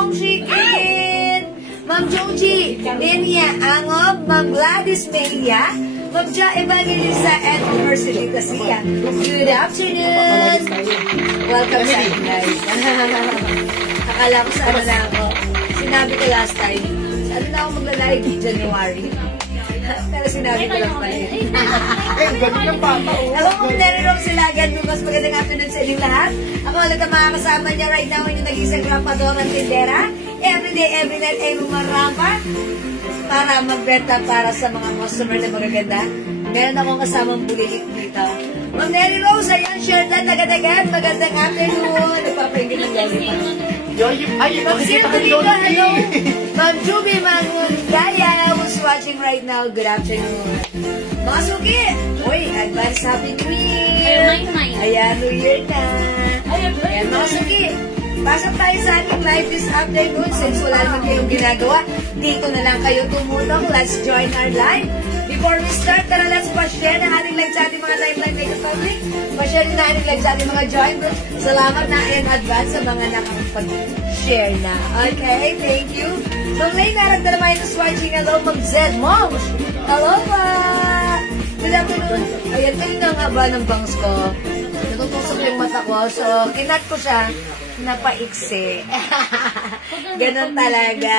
Mong Shikin, Ma'am Joji, Lilia Angob, Ma'am Gladys Melia, Ma'am Ja Evangelista, and Mercedes Garcia. Good afternoon! Welcome sa akin, guys. Akala ko sa ano na ako. Sinabi ko last time, ano na ako magla-live January. Pero sinabi ko lang pala yun. Ako kung narinig sila agad, mas magandang afternoon sa inyong lahat. Ako ulit ang makakasama niya right now yung nag-isang Rampadora Tindera. Everyday, every night ay umarampa para magbenta para sa mga customer na magaganda. Meron akong kasamang bulilit dito. Ma'am Nelly Rose, ayan, share that agad-agad. Magandang afternoon. Nagpaparingin ng galing pa. Ma'am Sirkulika, hello. Ma'am Juby Mangundaya, who's watching right now. Good afternoon. Mga suki, uy, advance happy New Year. Ayan, New Year na. Ayan, mga suki. Pasok tayo sa ating live this afternoon. Since wala naman kayong ginagawa, dito na lang kayo tumulong. Let's join our live. Before we start, tara let's pa-share ng ating live sa ating mga timeline makeup public. Pa-share din na ating live sa ating mga join groups. Salamat na in advance sa mga nakakapag-share na. Okay, thank you. Ma'am Lay, naramdaman ito swatching. Hello, Mag-Zed Moms. Hello pa. Good afternoon. Ayan, kanina nga ba ng bangs ko? Natutusok yung mata ko. So, kinat ko siya. Napaiksi. Ganon talaga.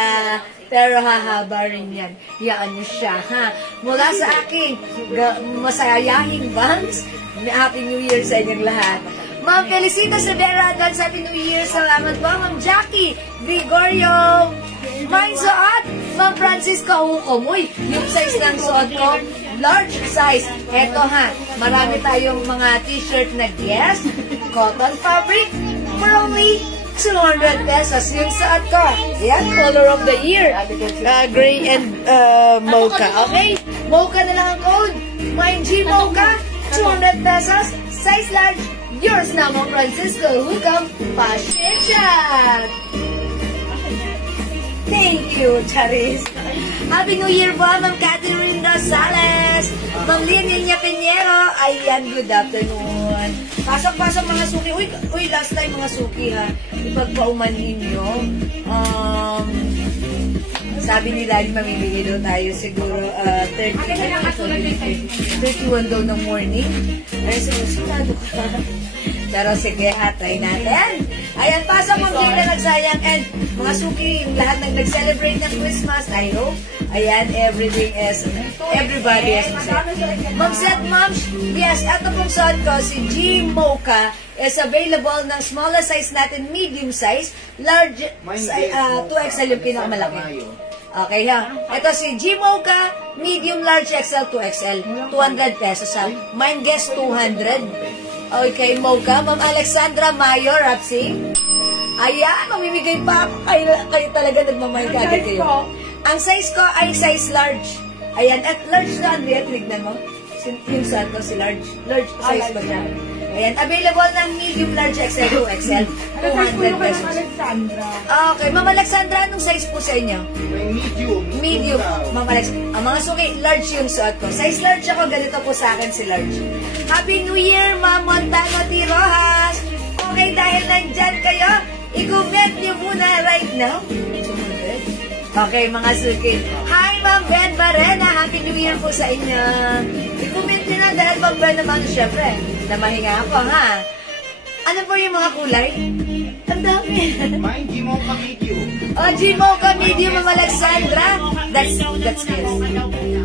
Pero hahaba rin yan. Yaan niyo siya, ha? Mula sa aking masayahing bangs, Happy New Year sa inyong lahat. Ma'am Felicitas Rivera, advance Happy New Year. Salamat po. Ma'am Jackie Gregorio. May suot. Ma'am Francisco Hukomoy. Yung size ng suot ko, large size. Eto ha, marami tayong mga t-shirt na Guess, cotton fabric, for only 200 pesos. Yung suot ko, yan, color of the year. Gray and mocha. Okay? Mocha na lang ang code. Mine G Mocha, 200 pesos. Size large. Yours na, Ma'am Francisco Hukam. Pasensya! Thank you, Charis. Happy New Year po, Ma'am Catherine Rosales. Ma'am Linia Pinero. Ayan, good afternoon. Pasok-pasok mga suki. Uy, last time mga suki ha. Ipagpaumanhin nyo. Sabi nila, mamimili daw tayo siguro 31 daw ng morning. Pero sinusunado ko pa. Pero sige ha, try natin. Ayan, pasok mong hindi na nagsayang. And mga suki, yung lahat ng nag-celebrate ng Christmas, I hope. Ayan, everybody is Ma'am Seth, Ma'am, yes, ito pong suot ko, si G Mocha is available ng smaller size natin, medium size, large, 2XL yung pinakamalaki. Okay ha. Ito si G Mocha, medium, large, XL, 2XL. 200 pesos ha. Mine Guess 200. Okay, Mocha. Ma'am Alexandra Mayo, Rapsi. Ayan, mamimigay pa ako. Kayo talaga nagmamahal kagad kayo. Ang size ko ay size large. Ayan, at large na, Andrea, tignan mo. Yung saan ko si large. Large size ba siya? Ayan, available ng medium, large, XL, 2XL. 200 pesos. Okay, Ma'am Alexandra, anong size po sa inyo? Medium. Ma'am Alexandra. Ang mga suki, large yung suot ko. Size large ako, ganito po sa akin si large. Happy New Year, Ma'am Montana T. Rojas. Okay, dahil nandyan kayo, i-comment niyo muna right now. Okay, mga suki. Hi, Ma'am Ben Barena. Happy New Year po sa inyo. I-comment nyo na dahil Ma'am Ben naman, syempre, namahinga ako, ha? Ano po yung mga kulay? Ang dami. Mine, G Mocha Medium. Oh, G Mocha Medium, Ma'am Alexandra. That's good.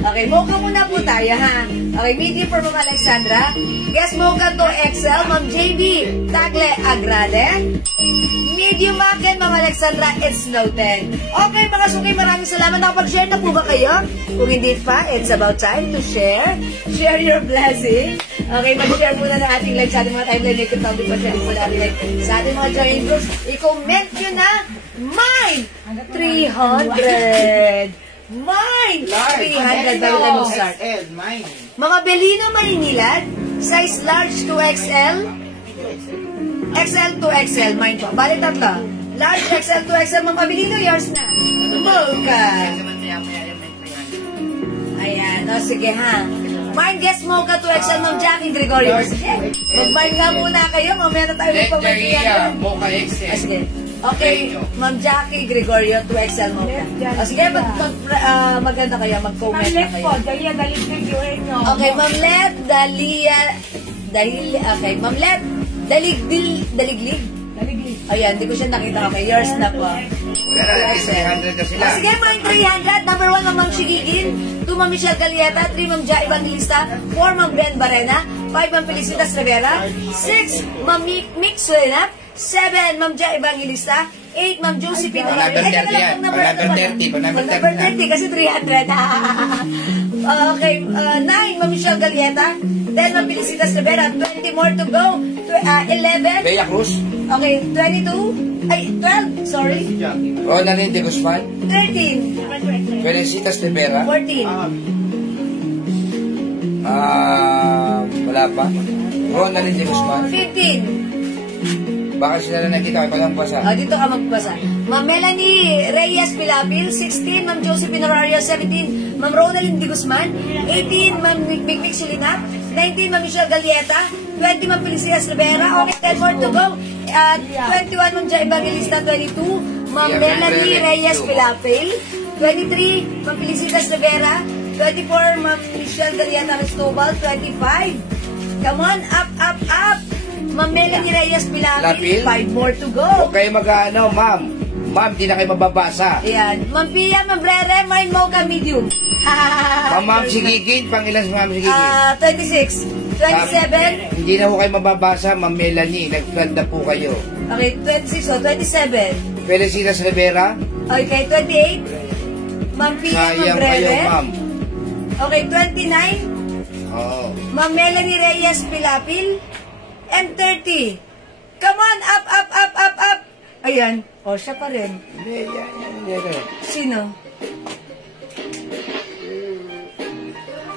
Okay, Mocha muna po tayo, ha? Okay, medium for Ma'am Alexandra. Yes, Mocha to XL, Ma'am JB Tagle Agrade. Medium akin, Ma'am Alexandra, it's noted. Okay, mga suki, maraming salamat. Nakapag-share na po ba kayo? Kung hindi pa, it's about time to share. Share your blessing. Okay, mag-share muna ng ating live sa ating mga timeline. Ito pa share po natin live sa ating mga join groups. I-comment nyo na, mine! 300! Mine! 300 bago tayo mag-start. Mga Belino Maynilad, size large to XL. XL to XL, mine po. Balik tatlo. Large, XL to XL, mga Belino, yours na. Mocha. Ayan, o sige ha. Mine Guess Mocha to XL, Ma'am Jackie Gregorio. Sige, mag-mine nga muna kayo. Mamaya na tayo may pamagyan. Mocha XL. Sige. Okay, Ma'am Jackie Gregorio, 2XL Mocha. O sige, maganda kayo, mag-comment na Let kayo. po, Dalia, galit reviewin nyo. Okay, Ma'am Let, okay, Ma'am Let, Daliglig. Daliglig. Ayan, hindi ko siya nakita. Okay, yours na po. Wala na, 300 na sila. O sige, Ma'am 300. Number 1, Ma'am Shigigin. 2, Ma'am Michelle Galieta. 3, Ma'am Ja Evangelista. 4, Ma'am Ben Barena. 5, Ma'am Felicitas Rivera. 6, Ma'am Mix Suenap. 7, Ma'am Ja Evangelista. 8, Ma'am Josephine Honorio. Number 30 yan. Number 30. Number 30 kasi 300. Okay, 9, Ma'am Michelle Galieta. 10, Ma'am Felicitas Rivera. 20 more to go. 11. Bea Cruz. Okay, 22. Ay, 12. Sorry. Ronaldin de Guzman. 13. Felicitas Rivera. 14. Wala pa. Ronaldin de Guzman. 15. Baka sila na nakita ko lang basa. Dito ka magbasa. Ma'am Melanie Reyes Pilapil. 16. Ma'am Josephine Honorio. 17. Ma'am Ronaldin de Guzman. 18. Ma'am Mikmik Sulinap. 19. Ma'am Michelle Galieta. 20. Ma'am Felicitas Rivera. Okay, 10 more to go. 21. Ma'am Ja Evangelista. 22. Ma'am Melanie Reyes Pilapil. 23. Ma'am Felicitas Rivera. 24. Ma'am Michelle Galieta Restobal. 25. Come on, up, up, up. Ma'am Melanie Reyes Pilapil. 5 more to go. Okay, mag-ano, ma'am. Ma'am, di na kayo mababasa. Ayan. Ma'am Pia, Ma'am Brere, Mine Mocha Medium. Ma'am Sigigin, pang ilan Ma'am Sigigin? 26. 27. Hindi na po kayo mababasa, Ma'am Melanie. Nag-flood na po kayo. Okay, 26 o 27. Felicitas Rivera. Okay, 28. Ma'am Pia, Ma'am Sayang kayo, Brere. ma'am. Okay, 29. Oo. Ma'am Melanie Reyes Pilapil. And 30. Come on, up, up, up, up, up. Ayan. O, siya pa rin. Hindi, yan. Sino?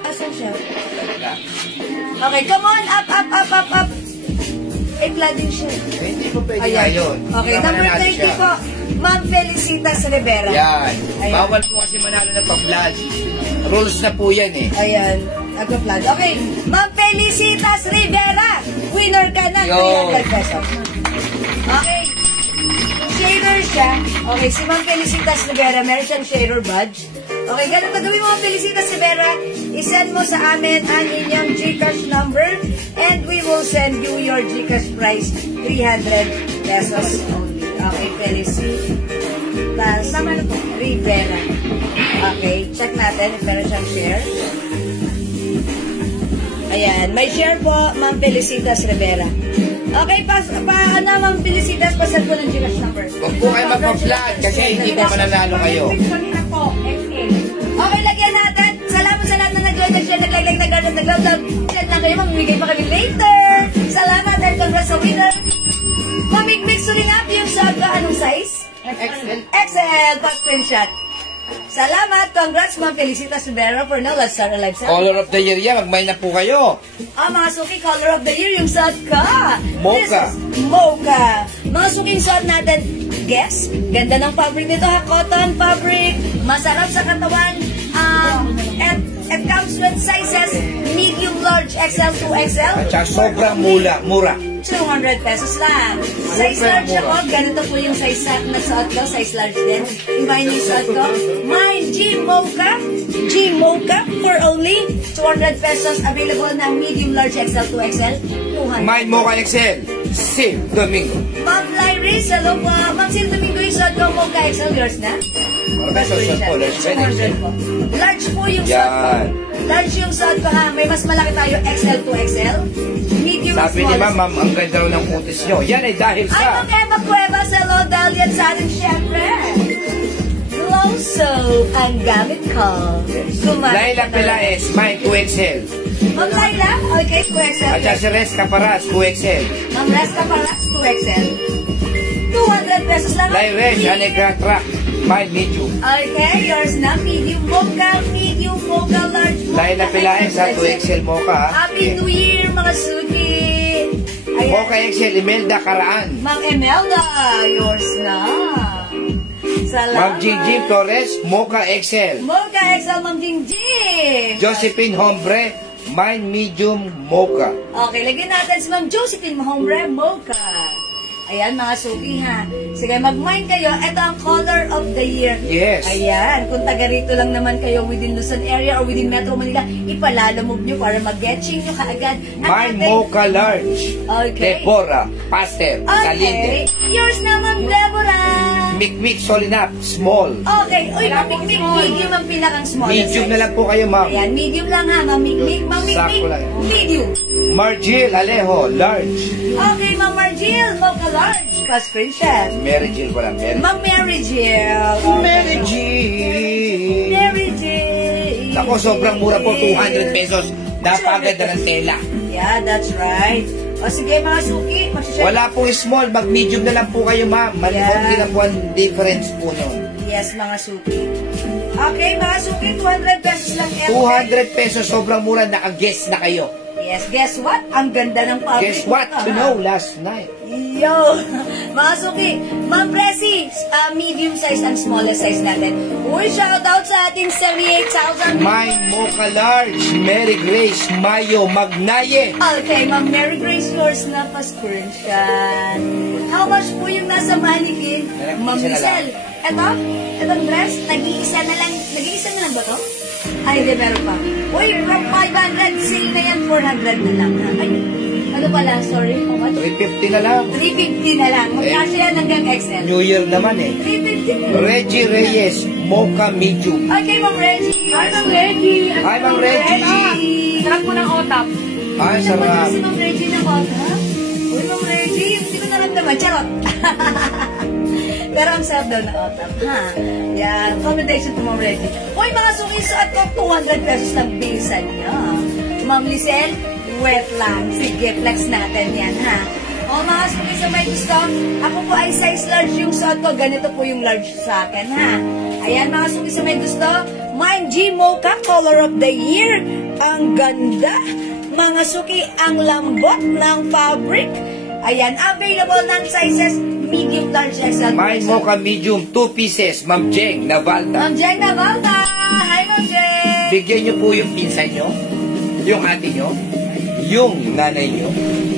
Asan siya? Okay, come on, up, up, up, up, up. Eh, flooding siya. Hindi po pwede Ayan. ngayon. Okay, Hindi number naman natin 30 siya. po. Ma'am Felicitas Rivera. Yan. Ayan. Bawal po kasi manalo ng pag-flood. Rules na po yan eh. Ayan. Nagpa-flood. Okay, Ma'am Felicitas Rivera. Winner ka ng Yo. 300 pesos. Okay. Sharer siya. Okay, si Ma'am Felicitas Rivera, meron siyang sharer badge. Okay, ganun gagawin mo, Ma'am Felicitas Rivera. I-send mo sa amin ang inyong GCash number and we will send you your GCash price 300 pesos only. Okay, Felicitas Rivera. Okay, check natin if meron siyang share. Ayan, may share po, Ma'am Felicitas Rivera. Okay, ano, Ma'am Felicitas, pasal ko ng GCash number. Huwag po kayo magpa-flood kasi hindi po mananalo kayo. Kanina po, XL. Okay, lagyan natin. Salamat sa lahat na nag-join, nag-share, nag-like, nag-download, nag-download. Chat lang kayo, mamimigay pa kami later. Salamat and congrats sa winner. Mamigmig sulinap yung sa anong size? Excellent. XL, pa-screenshot. Salamat, congrats Ma'am Felicitas Rivera for now. Let's start a live session. Color of the year yan. Magmay na po kayo. Mga suki, color of the year, yung suot ka. Mocha. This is Mocha. Mga suking suot natin, guess, ganda ng fabric nito ha, cotton fabric, masarap sa katawan, and it comes with sizes, medium, large, XL, 2XL. At saka sobrang mura. 200 pesos lang. Size large ako, ganito po yung size na suot ko, size large din. Yung mine yung suot ko, mine G Mocha for only 200 pesos. Available na medium, large, XL, 2XL, 200. Mind Mocha XL. Sil Domingo. Ma'am Lyris, hello po. Ma'am Sil Domingo yung suot ko, Mocha XL, yours na? Professor Sean po, large pen XL. 200 po. Large po yung suot ko. Yan. Large yung suot ko ha. May mas malaki tayo, XL, 2XL. Medium, Sabi ni small. ma'am, ang ganda raw ng kutis nyo. Yan ay dahil Ay, sa... Ma'am Emma Cuevas, hello, Dalian sa atin, syempre. Glow soap ang gamit ko. Laila Pelaez, Mind 2XL. Ma'am Laila, okay, 2XL. At saka si Res Caparas, 2XL. Ma'am Resta Palas, 2XL. 200 pesos lang. Lai Res, Anegra Track, Mind Medium. Okay, yours na, medium mocha, large mocha. Laila Pelaez, ha, 2XL Mocha, ha. Happy New Year, mga suki. Ayan. Mocha XL, Imelda Caraan. Ma'am Emelda, yours na. Salamat. Ma'am Gigi Torres, Mocha XL. Mocha XL, Ma'am Jingjing. Josephine Hombre, Mind Medium Mocha. Okay, lagyan natin si Ma'am Josephine Mahombre Mocha. Ayan, mga suki ha. Sige, mag-mind kayo. Ito ang color of the year. Yes. Ayan, kung taga rito lang naman kayo within Luzon area or within Metro Manila, ipalalamove nyo para mag-getching nyo kaagad. Mine Mocha Large. Okay. Deborah Pastel. Okay. Salinde. Yours naman, Deborah. Mikmik Solinap. Small. Okay. Uy, mamikmik. Medium ang pinakang small. Medium na lang po kayo, ma'am. Ayan, medium lang ha. Mamikmik. Mamikmik. Sakto lang. Medium. Margil Alejo. Large. Okay, Ma'am Margil. Mocha large. Pa-screenshot. Mary Jill ko lang. Ma'am Mary Jill. Mary Jill. Mary Jill. Ako, sobrang mura po. 200 pesos. Napaganda ng tela. Yeah, that's right. O sige, mga suki. Magsishare. Wala pong small. Mag-medium na lang po kayo, ma'am. Malimutin lang po ang difference po nun. Yes, mga suki. Okay, mga suki. 200 pesos lang. 200 pesos. Sobrang mura. Naka-guess na kayo. Yes, guess what? Ang ganda ng fabric. Guess what? nito, You ha? know, last night. Yo! Mga suki, Ma'am Presi, medium size and smallest size natin. Uy, shoutout sa ating 78,000. Mine Mocha Large. Mary Grace Mayo Magnaye. Okay, Ma'am Mary Grace, yours na pa-screenshot. How much po yung nasa mannequin? Ma'am Isa na lang. Michelle, etong dress, nag-iisa na lang ba to? Ay, hindi, meron pa. Uy, from 500, sale na yan, 400 na lang. Ha? Ay, ano pala, sorry, how much? 350 na lang. 350 na lang. Magkasya yan hanggang XL. New Year naman eh. 350. Reggie Reyes Mocha Medium. Okay, Ma'am Reggie. Hi, Ma'am Reggie. Hi, Ma'am Reggie. Sarap po ng otap. Ay, Sarap. sarap. Si Ma'am Reggie na ba? Uy, Ma'am Reggie, hindi ko naramdaman. Charot. Pero ang sarap daw na otap, ha? Yan. Commendation to Ma'am Reggie. Uy, mga sukisuat ko, 200 pesos lang bilisan niya. Ma'am Lisel, wet lang. Sige, flex natin yan, ha? O, mga sukis may gusto, ako po ay size large yung suot ko. Ganito po yung large sa akin, ha? Ayan, mga sukis may gusto, Mine G Mocha, color of the year. Ang ganda. Mga suki, ang lambot ng fabric. Ayan, available ng sizes medium, large, XL. Mine Mocha Medium. 2 pieces. Ma'am Jeng Navalta. Ma'am Jeng Navalta. Hi, Ma'am Jeng. Bigyan niyo po yung pinsan niyo. Yung ate niyo. Yung nanay niyo.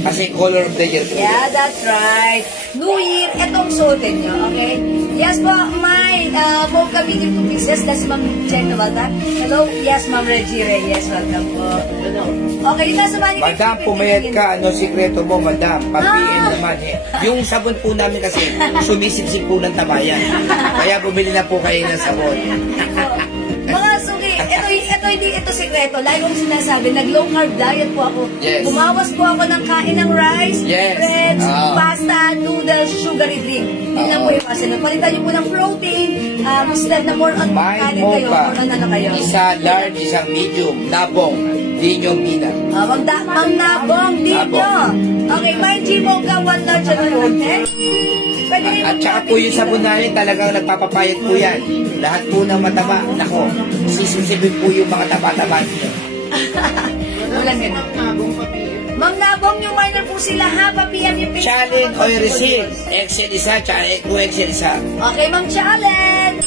Kasi color of the year po. Yeah, that's right. New Year, etong suotin nyo, okay? Yes po, my Mocha Medium 2 pieces. That's Ma'am Jeng Navalta. Hello, yes, Ma'am Reggie Reyes. Welcome po. Okay, dito sa mannequin. Madam, pumayat ka. Ano sikreto mo, madam? Pag-PM naman eh. Yung sabon po namin kasi sumisipsip po ng tabayan. Kaya bumili na po kayo ng sabon. Mga suki, ito sikreto. Lagi kong sinasabi, nag-low carb diet po ako. Yes. Bumawas po ako ng kain ng rice, Yes. breads, Ah. pasta, noodles, sugary drink. Yun lang po yung kasi. Palitan niyo po ng protein, instead na more on Mine kanin kayo, Mocha. more on ano kayo. Isa large, isang medium. Nabong. Di nyo mina. Ang nabong din nyo. Okay, my G Mocha, 1 large and 1 10. Pwede kayo At saka po yung sabon namin talagang nagpapapayat po yan. Lahat po ng mataba. Nako, sisipsipin po yung mga taba-taba niyo. Walang ganun. Ma'am Nabong, yung minor po sila ha. Pa-PM yung picture. Challenge o receive. XL isa, tsaka 2XL isa. Okay, Ma'am Challenge.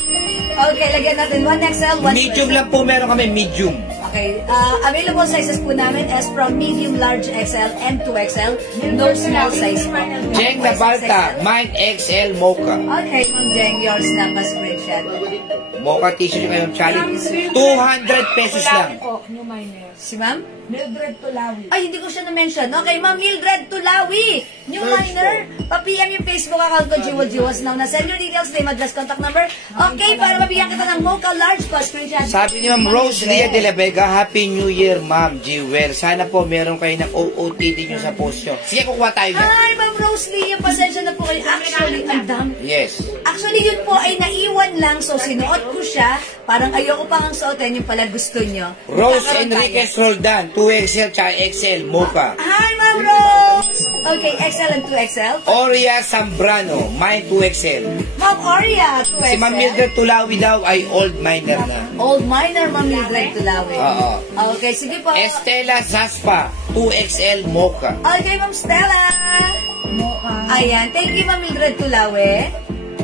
Okay, lagyan natin 1XL, 1 Medium lang po meron kami, medium. Okay, available sizes po namin as from medium, large, XL, and 2XL. No small size po. Jeng Navalta, mine XL Mocha. Okay, Ma'am Jeng, yours na pa-screenshot. Mocha t-shirt yung kayong challenge. 200 pesos lang. Po, new minor. Si Ma'am? Mildred Tulawi. Ay, hindi ko siya na-mention. Okay, Ma'am Mildred Tulawi. New minor. Pa-PM yung Facebook account ko, Jiwas Now. Na-send your details, name, address, contact number. Okay, para mabigyan kita ng Mocha large pa-screenshot. Sabi ni Ma'am Rose Lia de la Vega, Happy New Year, Ma'am Jewel. Sana po meron kayo ng OOTD nyo sa post nyo. Sige, kukuha tayo na. Hi, Ma'am Rosalie. Yung pasensya na po kayo. Actually, ang dami. Yes. Actually, yun po ay naiwan lang. So, sinuot ko siya. Parang ayoko pang ang suotin. Yung pala gusto nyo. Rose Magkakaroon Enriquez Roldan, 2XL tsaka XL Mocha. Hi, Ma'am Rose! Okay, XL and 2XL. Oria Zambrano, mine 2XL. Ma'am Oria, 2XL. Si Ma'am Mildred Tulawi daw ay old miner na. Old miner, Ma'am Mildred Tulawi. Oo. Okay, sige po. Estela Zaspa, 2XL Mocha. Okay, Ma'am Stella. Ayan, thank you, Ma'am Mildred Tulawi.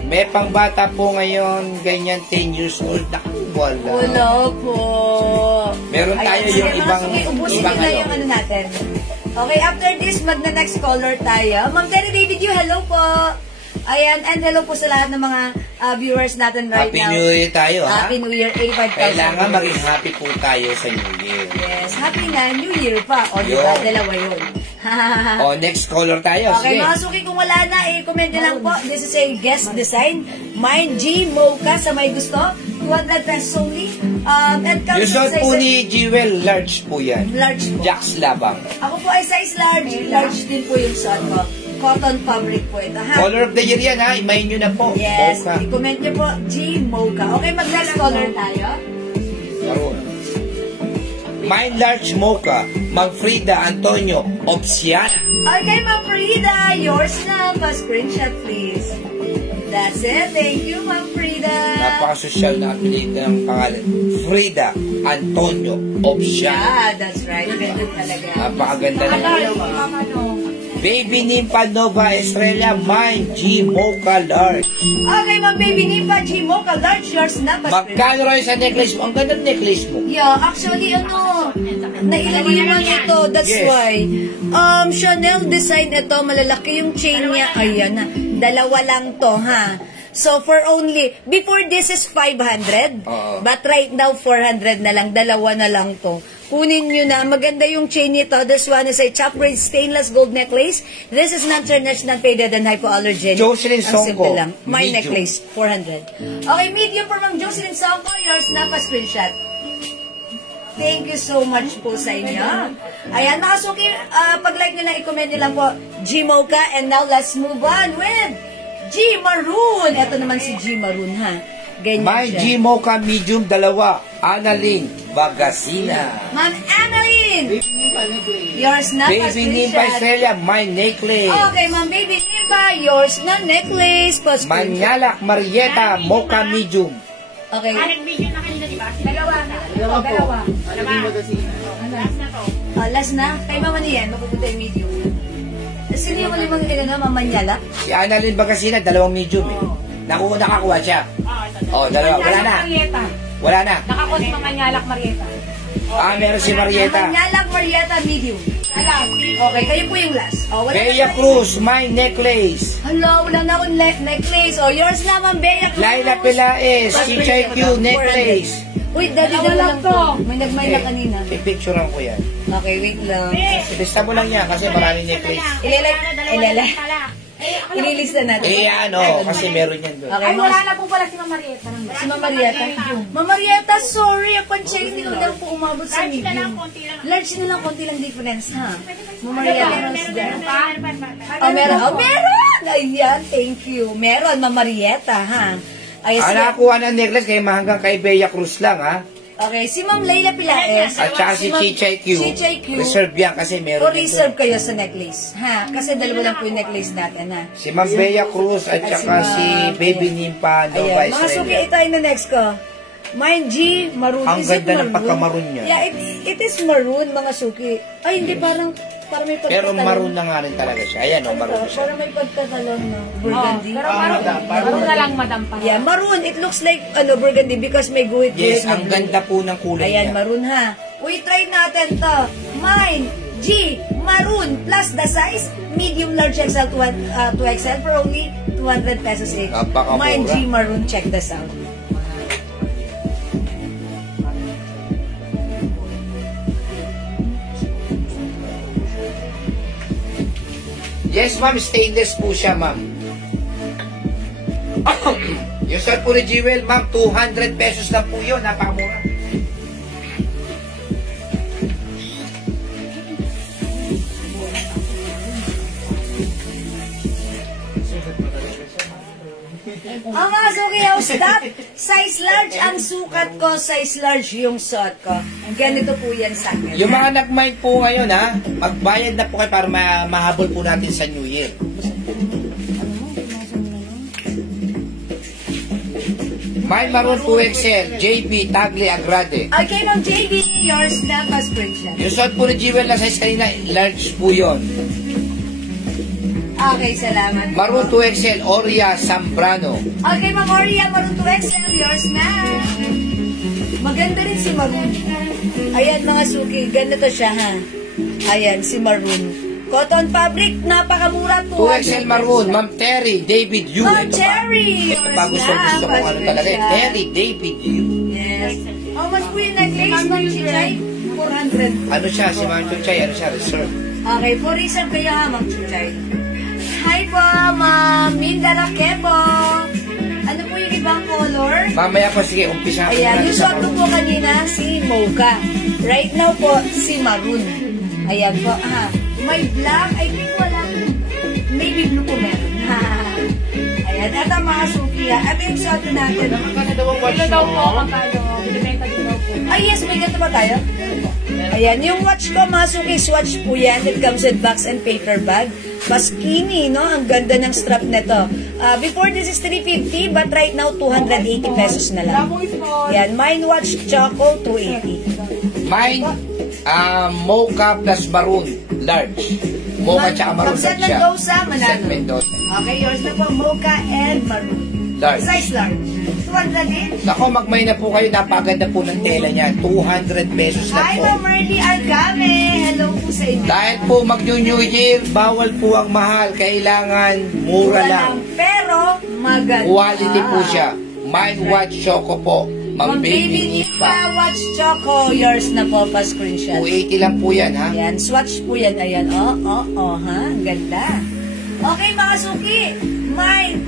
May pangbata po ngayon, ganyan 10 years old. Naku, wala. Wala po. Meron tayo Ayan, yung sige, mga ibang- suki, ubusin ibang nyo na ano. yung ano natin. Okay, after this, magna-next caller tayo. Ma'am Terry David, you, hello po. Ayan, and hello po sa lahat ng mga viewers natin right Happy now. New Year tayo, ha? Happy New Year, 85,000. Kailangan maging happy po tayo sa New Year. Yes, happy na New Year pa. O, diba? Yun. Dalawa yun. O, next caller tayo. Okay, Sige. mga suki, kung wala na, i-comment nyo lang po. This is a guest design. Mind G Mocha sa may gusto. 200 pesos only. And Yung suot po ni Jewel, large po yan. Large po. Jax Labang. Ako po ay size large. Large din po yung suot ko. Cotton fabric po ito, ha? Color of the year yan, ha? Imahin nyo na po. Yes, Mocha. i-comment nyo po, G Mocha. Okay, mag-next color tayo. Maroon. Mine large mocha, Magfrida Antonio Obsiana. Okay, Ma'am Frida, yours na. Pa-screenshot, please. That's it. Thank you, Ma'am Frida. Napaka-social na athlete ng pangalan. Frida Antonio Obsiana. Yeah, that's right. Ganda talaga. Napakaganda na. Mama, no. Baby Nympha Nova Estrella, Mine G Mocha Large. Okay, Ma'am Baby Nipa, G Mocha, large, yours na. Pa-screenshot. Magkano rin sa necklace mo? Ang ganda ng necklace mo. Yeah, actually, nailagay lang ito. That's Yes. why. Chanel design ito. Malalaki yung chain niya. Ayan na. Dalawa lang to, ha? So, for only, before this is 500. Oo. But right now, 400 na lang. Dalawa na lang to. Kunin nyo na. Maganda yung chain nito. This one is a chop braid stainless gold necklace. This is non-traditional faded and hypoallergenic. Jocelyn Ang Songko, simple lang. My medium. necklace, 400. Okay, medium for Ma'am Jocelyn Songko. Yours na, pa-screenshot. Thank you so much po sa inyo. Ayan, mga suki, pag-like nyo lang, i-comment nyo lang po, G Mocha. And now, let's move on with G Maroon. Ito naman si G Maroon, ha? Ganyan Mine siya. G Mocha Medium, dalawa. Annalyn Bagasina. Ma'am Annalyn. Yours na, Baby Nympha pa-screenshot. Estrella, Mine Necklace. Okay, Ma'am Baby Nympha, yours na necklace. Pa-screenshot. Manyalak Marieta, Mocha Medium. Okay. Nag-video na kanina, di ba? Dalawa na. Dalawa. Last na. Kay Mama niyan, mapupunta yung medium. Sino yung malimang na mamanyala? Si Annalyn Bagasina, dalawang medium eh. Nakakuha siya. Dalawa. Wala na. Marieta. Wala na. Nakakot si Mamanyalak Marieta. Meron si Marieta. Mamanyala, Marieta, medium. Alam. Okay, kayo po yung last. Wala Bea na- Cruz, Mine Necklace. Hala, wala na akong necklace. Yours naman, Bea Cruz. Laila Pelaez, CHQ Necklace. Uy, dati Dalawa lang to. May nagmay na kanina. I-picturean ko yan. Okay, wait lang. Lista mo lang yan kasi maraming necklace. Ililista natin. Kasi meron yan doon. Okay, Ay, wala na po pala si Mama Marieta. Si Mama Marieta. Mama Marieta, sorry. Ako check, hindi ko daw po umabot sa Large na lang, medium. konti lang. Large na lang, konti lang difference, ha? Mama Marieta, Meron meron. Meron! Ayan, thank you. Meron, Mama Marieta, ha? Ayan, Nakakuha ng necklace kay hanggang kay Bea Cruz lang, ha? okay, si Ma'am Leila Pilaes. At saka si CHQ. CHQ. Reserve yan kasi O meron yan reserve doon. kayo sa necklace, ha? Kasi dalawa lang po yung necklace natin, ha? Si Ma'am Bea Cruz at saka si Baby Nympha Nova Ayan, mga suki, Estrella. ito ay na next ko. Mine G, maroon. Ang Is it ganda ng maroon? pagka-maroon niya. Yeah, it is maroon, mga suki. Ay, hindi, parang may pagkatalon. Pero maroon na nga rin talaga siya. Ayan, maroon siya. Parang may pagkatalon na burgundy. Pero maroon na lang, madam pa. Yeah, maroon. It looks like burgundy because may guhit. Yes, ang ganda po ng kulay Ayan, niya. maroon ha. Uy, try natin to. Mine G, maroon, plus the size, medium, large XL to XL for only 200 pesos each. Napakamura. Mine G, maroon, check this out. Yes, ma'am. Stainless po siya, ma'am. Yung sir po ni Jewel, ma'am, 200 pesos lang po yun. Napakamura. Ang mga suki house that, size large ang sukat ko, size large yung suot ko. Ganito po yan sa akin. Yung mga nag-mind po ngayon, ha, magbayad na po kayo para mahabol po natin sa New Year. Mine Maroon 2XL, JB Tagle Agrade. Okay, no, JB, yours na pa-screenshot. Yung suot po ni Jewel na size kanina, large po yun. Okay, salamat. Maroon 2XL, Oria Zambrano. Okay, Ma'am Oria, Maroon 2XL, yours na. Maganda rin si Maroon. Ayan, mga suki, ganda to siya, ha? Ayan, si Maroon. Cotton fabric, napakamura. 2XL Maroon, Ma'am Terry, David Yu. Ma'am Ito ba? Terry! Ito ba gusto ko ano talaga? Terry, David Yu. Yes. How much po yung necklace, Ma'am Chuchay? 400. Ano siya, si Ma'am Chuchay, ano siya, reserve. Okay, for reason kayo ha, Ma'am Chuchay. Hi po, Ma'am Minda Raquepo. Ano po yung ibang color? Mamaya po, sige, umpisa. Ayan, yung shot ko po kanina, si Mocha. Right now po, si Maroon. Ayan po, ha. May black, I think wala. Maybe blue po meron. Ayan, ito mga suki ha. Ito yung shot natin. Ito daw po, magkano. Binibenta din daw po. Ay, yes, may ganito ba tayo? Ayan, yung watch ko, mga suki, swatch po yan. It comes with box and paper bag. Paskini, no? Ang ganda ng strap nito. Before this is 350, but right now, 280 pesos na lang. Yan, Mine Watch Choco, 280. Mine, Mocha plus Maroon, large. Mocha tsaka Maroon Set large siya. Mendoza, Set Manalo. Mendoza. Okay, yours na po, Mocha and Maroon. Large. Size large. 200 Nako, magmay na po kayo. Napaganda po ng tela niya. 200 pesos lang Hi, po. Ma'am Merly Argame. Hello po sa inyo. Dahil po mag-New Year, bawal po ang mahal. Kailangan mura lang. Pero, maganda. Quality po siya. Mine Watch Choco po. Ma'am Baby Nipa Watch Choco. Yours na po, pa-screenshot. 280 lang po yan, ha? Ayan, swatch po yan. Ayan, ha? Ang ganda. Okay, mga suki. Mine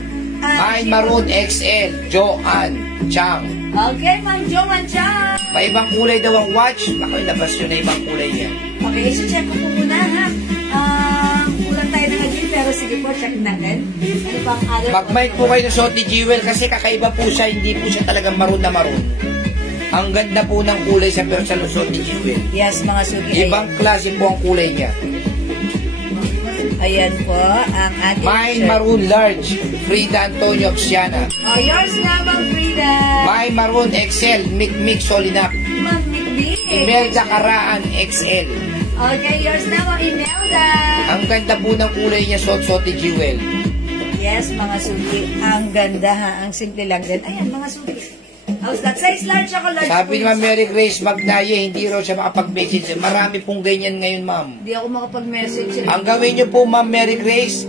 Maroon XL, Joanne Chang. Okay, Ma'am Joanne Chang. May ibang kulay daw ang watch. Ako, ilabas yun na ibang kulay niya. Okay, so check ko po muna, ha? Kulang tayo na ngayon, pero sige po, check natin. Ano pang other? Mag-mic po kayo ng suot ni Jewel kasi kakaiba po siya. Hindi po siya talagang maroon na maroon. Ang ganda po ng kulay sa pero sa lusot ni Jewel. Yes, mga suki. Ibang klase po ang kulay niya. Ayan po, ang ating Mine shirt. Maroon Large, Frida Antonio Oxiana. Oh, yours na, Ma'am Frida. Mine Maroon XL, Mic Solinap. Ma'am Mikmi. Imelda Caraan XL. Okay, yours na, Ma'am Imelda. Ang ganda po ng kulay niya, suot ni Jewel. Yes, mga suki. Ang ganda ha. Ang simple lang din. Ayan, mga suki. How's that? Size large ako, large. Sabi ni Ma'am Mary Grace Magnaye, hindi raw siya makapag-message. Marami pong ganyan ngayon, ma'am. Hindi ako makapag-message. Ang gawin niyo po, Ma'am Mary Grace,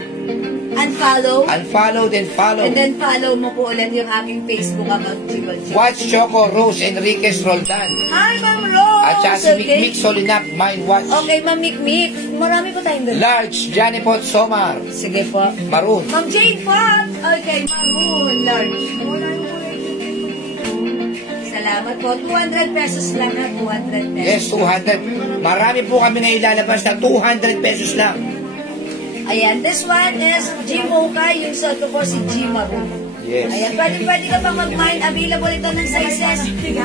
Unfollow. unfollow, then follow. And then follow mo po ulit yung aking Facebook account. Watch Choco, Rose Enriquez Roldan. Hi, Ma'am Rose. At saka si Mic Solinap, Mine Watch. Okay, Ma'am Mikmik. Marami po tayong dala. Large, Janipot Somar. Sige po. Maroon. Ma'am Jane Pot. Okay, Maroon. Large. Salamat po. 200 pesos lang ha. 200 pesos. Yes, 200. Marami po kami na ilalabas na 200 pesos lang. Ayan, this one is G Mocha. Yung suot ko po si G Maroon. Yes. Ayan, pwede ka pang mag-mine. Available ito ng sizes.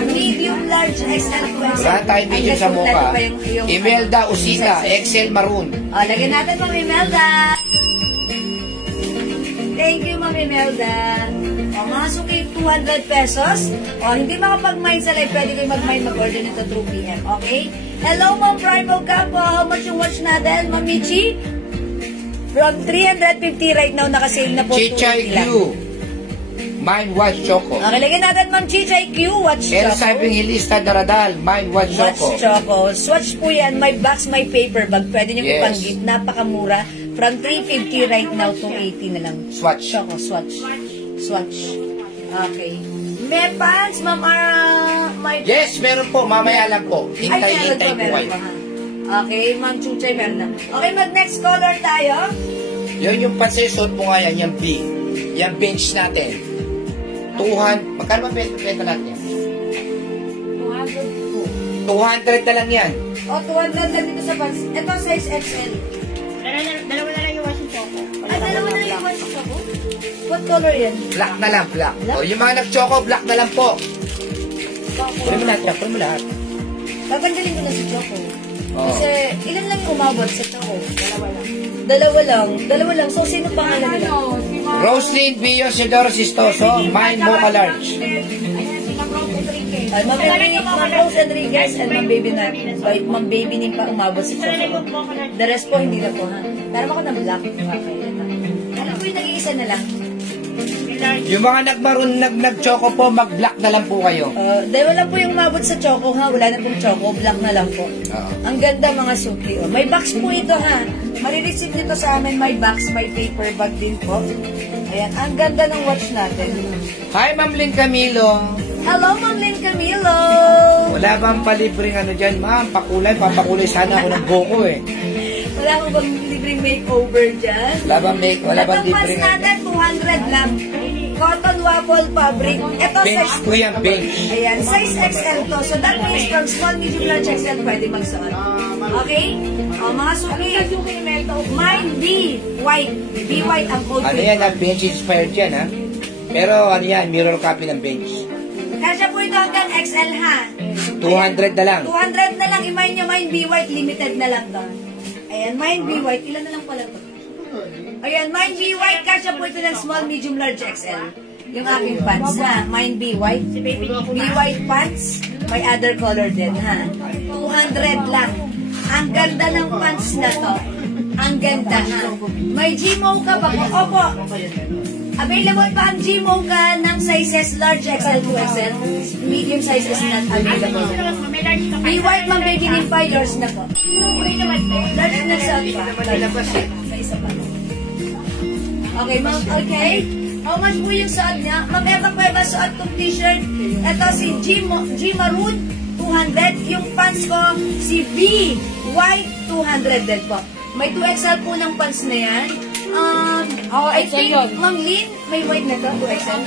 Medium, large, XL, 2XL. Wala tayong video sa Mocha. Yung Imelda Usita, XL Maroon. O, lagyan natin, Ma'am Imelda. Thank you, Ma'am Imelda. O, mga suki, 200 pesos. O, hindi makapag-mine sa live. Pwede kayo mag-mine, mag-order nito through PM. Okay? Hello, Ma'am Primal Campo. How much yung watch natin, Ma'am Michi? From 350 right now, nakasale na po. Chichay 280 lang. Q. Mine Watch Choco. Okay, lagyan natin, Ma'am Chichay Q. Watch El Choco. Sabing Hilista Daradal, Mine Watch Watch Choco. Choco. Swatch po yan. May box, may paper bag. Pwede nyo Yes. ipang-gift. Napakamura. From 350 right now, 280 na lang. Swatch. Choco, swatch. Swatch. Okay. May pants, Ma'am may... Yes, meron po. Mamaya lang po. Hintay po meron kayo. ha. Okay, Ma'am Chuchay, meron na. Okay, mag-next color tayo. Yun yung pansesot mo nga yan, yung B. Yung bench natin. 200. Magkano ba benta natin yan? 200 po. 200 na lang yan. O, 200 lang dito sa pants. Ito, size XL. Dalawa na lang yung washing choco. Ay, dalawa na yung watch ko. What color yan? Black na lang, black. O, yung mga nag-choco, black na lang po. Kunin mo lahat yan, kunin mo lahat. Papandalin ko na si Choco. Oo. Kasi, ilan lang yung umabot sa Choco? Dalawa lang. So, sino pangalan nila? Si Ma'am Roslyn Bio Sidoro Sistoso, Mine Mocha Large. Ayan, si Ma'am Rose Enriquez. Ay, Ma'am Rose Enriquez and Ma'am Baby Ning pa umabot sa Choco. The rest po, hindi na po ha. Tara mo ko ng black. Okay, ito. Ano po yung nag-iisa na lang? Yung mga nag-choco po, mag-black na lang po kayo. Dahil wala po yung mabot sa choco ha. Wala na pong choco. Black na lang po. Ang ganda mga suki. Oh. May box po ito ha. Marireceive nito sa amin. May box, may paper bag din po. Ayan. Ang ganda ng watch natin. Hi, Ma'am Lynn Camilo. Hello, Ma'am Lynn Camilo. Wala bang palibreng ano dyan, ma'am? Papakulay sana ako ng buko eh. Wala ko bang libreng makeover dyan? Wala bang Itong pants libreng natin, 200 lang. Cotton waffle fabric. Ito bench size... po yan, bench. Ayan, size XL to. So that means from small, medium, large, XL pwede magsuot. Okay? O, mga suki. Mine B, white. B white ang code. Ano yan, bench inspired yan, ha? Pero ano yan, mirror copy ng bench. Kasya po ito hanggang XL ha. 200 na lang. 200 na lang. I-mine nyo, mine B white. Limited na lang to. Ayan, mine B white. Ilan na lang pala to? Ayan, mine B white. Kasya po ito ng small, medium, large, XL. Yung aking pants ha. Mine B white. B white pants. May other color din ha. 200 lang. Ang ganda ng pants na to. Ang ganda ha. May G-Mo ka ba po? Opo. Available pa ang G-Mocha ng sizes large XL to XL. Medium size is not available. May white mang beginning pa, yours na po. Large na sa pa. May isa pa. Okay, ma'am. Okay. How much po yung suot niya? Ma'am, eto po ba suot kong t-shirt? Ito si G Maroon, 200. Yung pants ko, si B White, 200 din po. May 2XL po ng pants na yan. I think, Ma'am Lynn, may white na to, 2XL.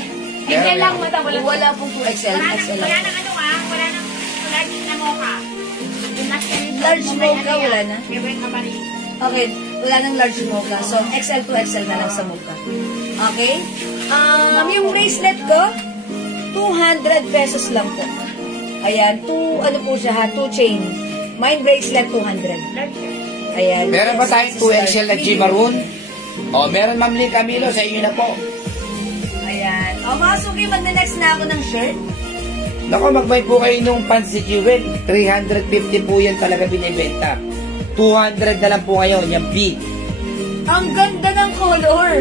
XL lang, madam. Wala pong 2XL. XL lang. Wala nang ano ah, wala nang na mocha. Large mocha, wala na? na. Okay, wala nang large mocha. So, XL to XL na lang sa mocha. Okay? Yung bracelet ko, 200 pesos lang po. Ayan, ano po siya ha, 2 chain. Mine bracelet, 200. Ayan. Meron ba tayong 2XL na G Maroon? O, meron, Ma'am Lynn Camilo, sa inyo na po. Ayan. O, mga suki, magna-next na ako ng shirt. Naku, magbay po kayo nung pants si Jewel. 350 po yan talaga binibenta. 200 na lang po kayo, yung B. Ang ganda ng color.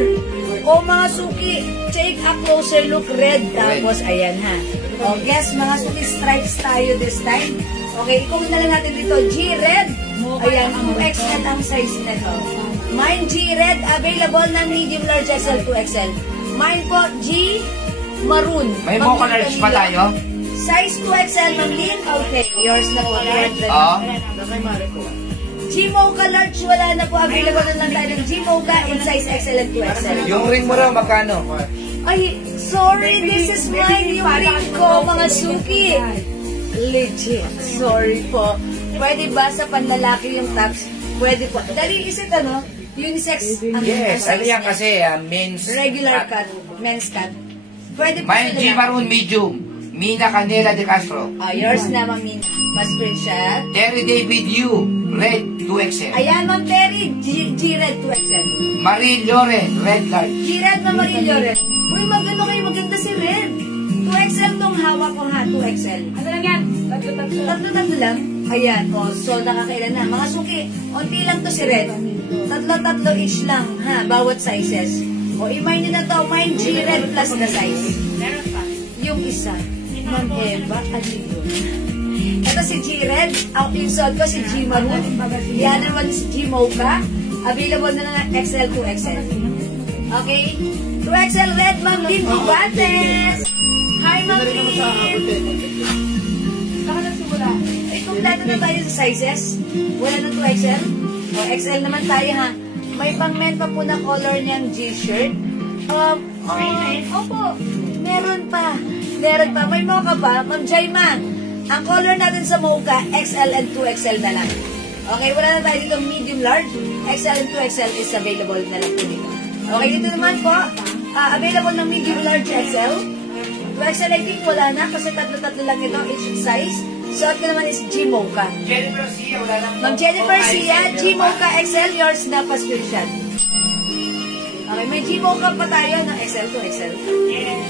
O, mga suki, take a closer look. Red, tapos, ayan ha. O, guess, mga suki, stripes tayo this time. Okay, ikaw na lang natin dito. G-Red. Ayan, 2XL ang size nito. Mine G-Red, available na medium, large, XL, 2XL. Mine po, G Maroon. May mocha large pa tayo? Size 2XL, Ma'am Lynn. Okay, yours na po. Oo. G Mocha large, wala na po. Available na lang tayo ng G Mocha in size XL and 2XL. Yung ring mo raw, magkano? Ay, sorry, this is mine. Yung ring ko, mga suki. Legit. Sorry po. Pwede ba sa panlalaki yung tops? Pwede po. Dali, is it ano? Unisex. Yes, ano yan kasi, men's... Regular cut. Men's cut. Pwede po. Mine G Maroon medium. Mina Canela de Castro. Yours na, Ma'am Mina. Ma-screenshot. Terry David Yu, red 2XL. Ayan, Ma'am Terry. G-Red 2XL. Marie Loren, red large. G-Red na Marillo Red. Uy, maganda kayo. Maganda si Red. 2XL tong hawak ko ha. 2XL. Ano lang yan? Tatlo. Tatlo lang. Ayan. O, so nakakailan na. Mga suki, onti lang to si Red. Tatlo each lang ha. Bawat sizes. O, i-mine nyo na to. Mine G-Red plus na size. Meron pa. Yung isa. Ma'am Eva, Aligo. Ito si G-Red. Ang insult ko si G Maroon. Yan naman si G Mocha. Available na lang XL to XL. Okay? 2XL red, Ma'am Lynn Dubates. Hi, Ma'am Lynn. Saka nagsimula. Ay, kompleto na tayo sa sizes. Wala na 2XL. O, XL naman tayo ha. May pang-men pa po na color niyang G-shirt. Opo. Meron pa. May mocha pa. Ma'am Jaima, ang color natin sa mocha, XL and 2XL na lang. Okay, wala na tayo dito medium large. XL and 2XL is available na lang po dito. Okay, dito naman po, available ng medium large XL. 2XL I think wala na kasi tatlo lang ito, each size. Suot ko naman is G Mocha. Jennifer Sia, wala lang. Ma'am Jennifer Sia, G Mocha XL, yours na pa screenshot. Okay, may G Mocha pa tayo ng XL to XL.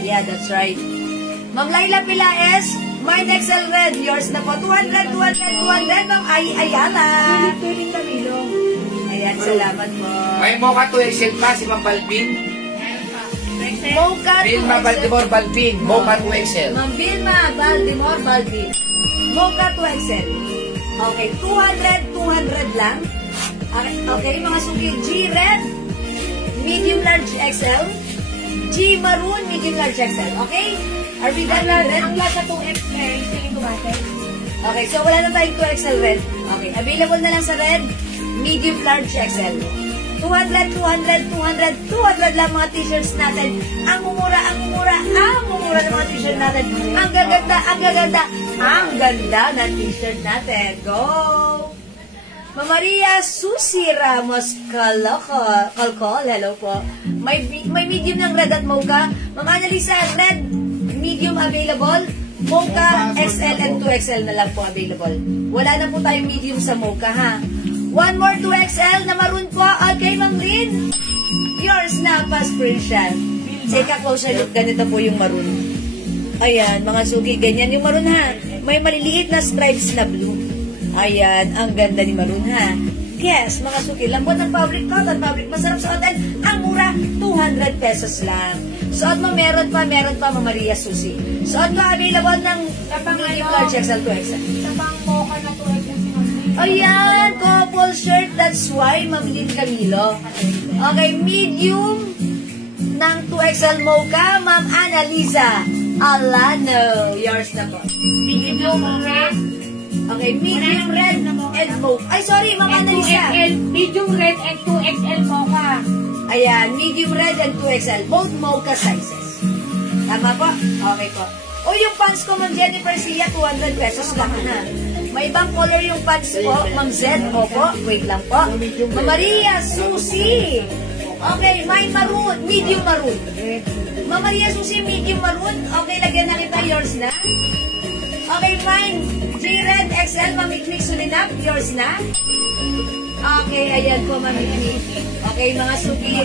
Yeah, that's right. Ma'am Laila Pilaes, mine XL red, yours na po. 200, Ma'am Ayala. Ayan, salamat po. May mocha 2XL pa si Ma'am Balbin. Meron pa. 2XL Mocha Vilma 2XL. Baltimore Balpin, Mocha 2XL. Ma'am Vilma Baltimore Balvin. Mocha 2XL. Okay, 200 lang. Okay, mga suki. G Red, medium large XL. G Maroon, medium large XL. Okay? Are we done with red? Ang lasa 2XL, tingin ko ba? Okay, so wala na tayong 2XL red. Okay, available na lang sa red, medium large XL. 200 lang mga t-shirts natin. Ang mumura ng mga t-shirt natin. Ang ganda ng t-shirt natin. Go! Mama Maria Susi Ramos Kalkol, hello po. May medium ng red at mocha. Mama Annalisa, red, medium available. Mocha, XL and 2XL na lang po available. Wala na po tayong medium sa mocha, ha? One more 2XL na maroon po. Okay, Ma'am Lynn. Yours na, pa-screenshot. Take a closer look. Ganito po yung maroon. Ayan, mga sugi. Ganyan yung maroon, ha? May maliliit na stripes na blue. Ayan, ang ganda ni maroon, ha? Yes, mga suki. Lambot ng fabric, cotton fabric. Masarap suotin. Ang mura, 200 pesos lang. Suot mo, meron pa, Mama Maria Susi. Suot mo, available ng medium large XL 2XL. Sa pang mocha na 2XL sinunod. Ayan, couple shirt. That's why, Ma'am Lynn Camilo. Okay, medium ng 2XL mocha, Ma'am Annalisa Alano. Yours na po. Medium red. Okay, medium red and mocha. Ay, sorry, Ma'am Annalisa. Medium red and 2XL mocha. Ayan, medium red and 2XL. Both mocha sizes. Tama po? Okay po. O, yung pants ko, Ma'am Jennifer Sia, 200 pesos lang na. May ibang color yung pants po, Ma'am Zed. Opo, wait lang po. Ma'am Maria Susi. Okay, mine maroon, medium maroon. Ma'am Maria Susi, medium maroon. Okay, lagyan na kita, yours na. Okay, fine. G-Red XL, Ma'am Iknik Sulinap, yours na. Okay, ayan po, Ma'am Iknik. Okay, mga suki.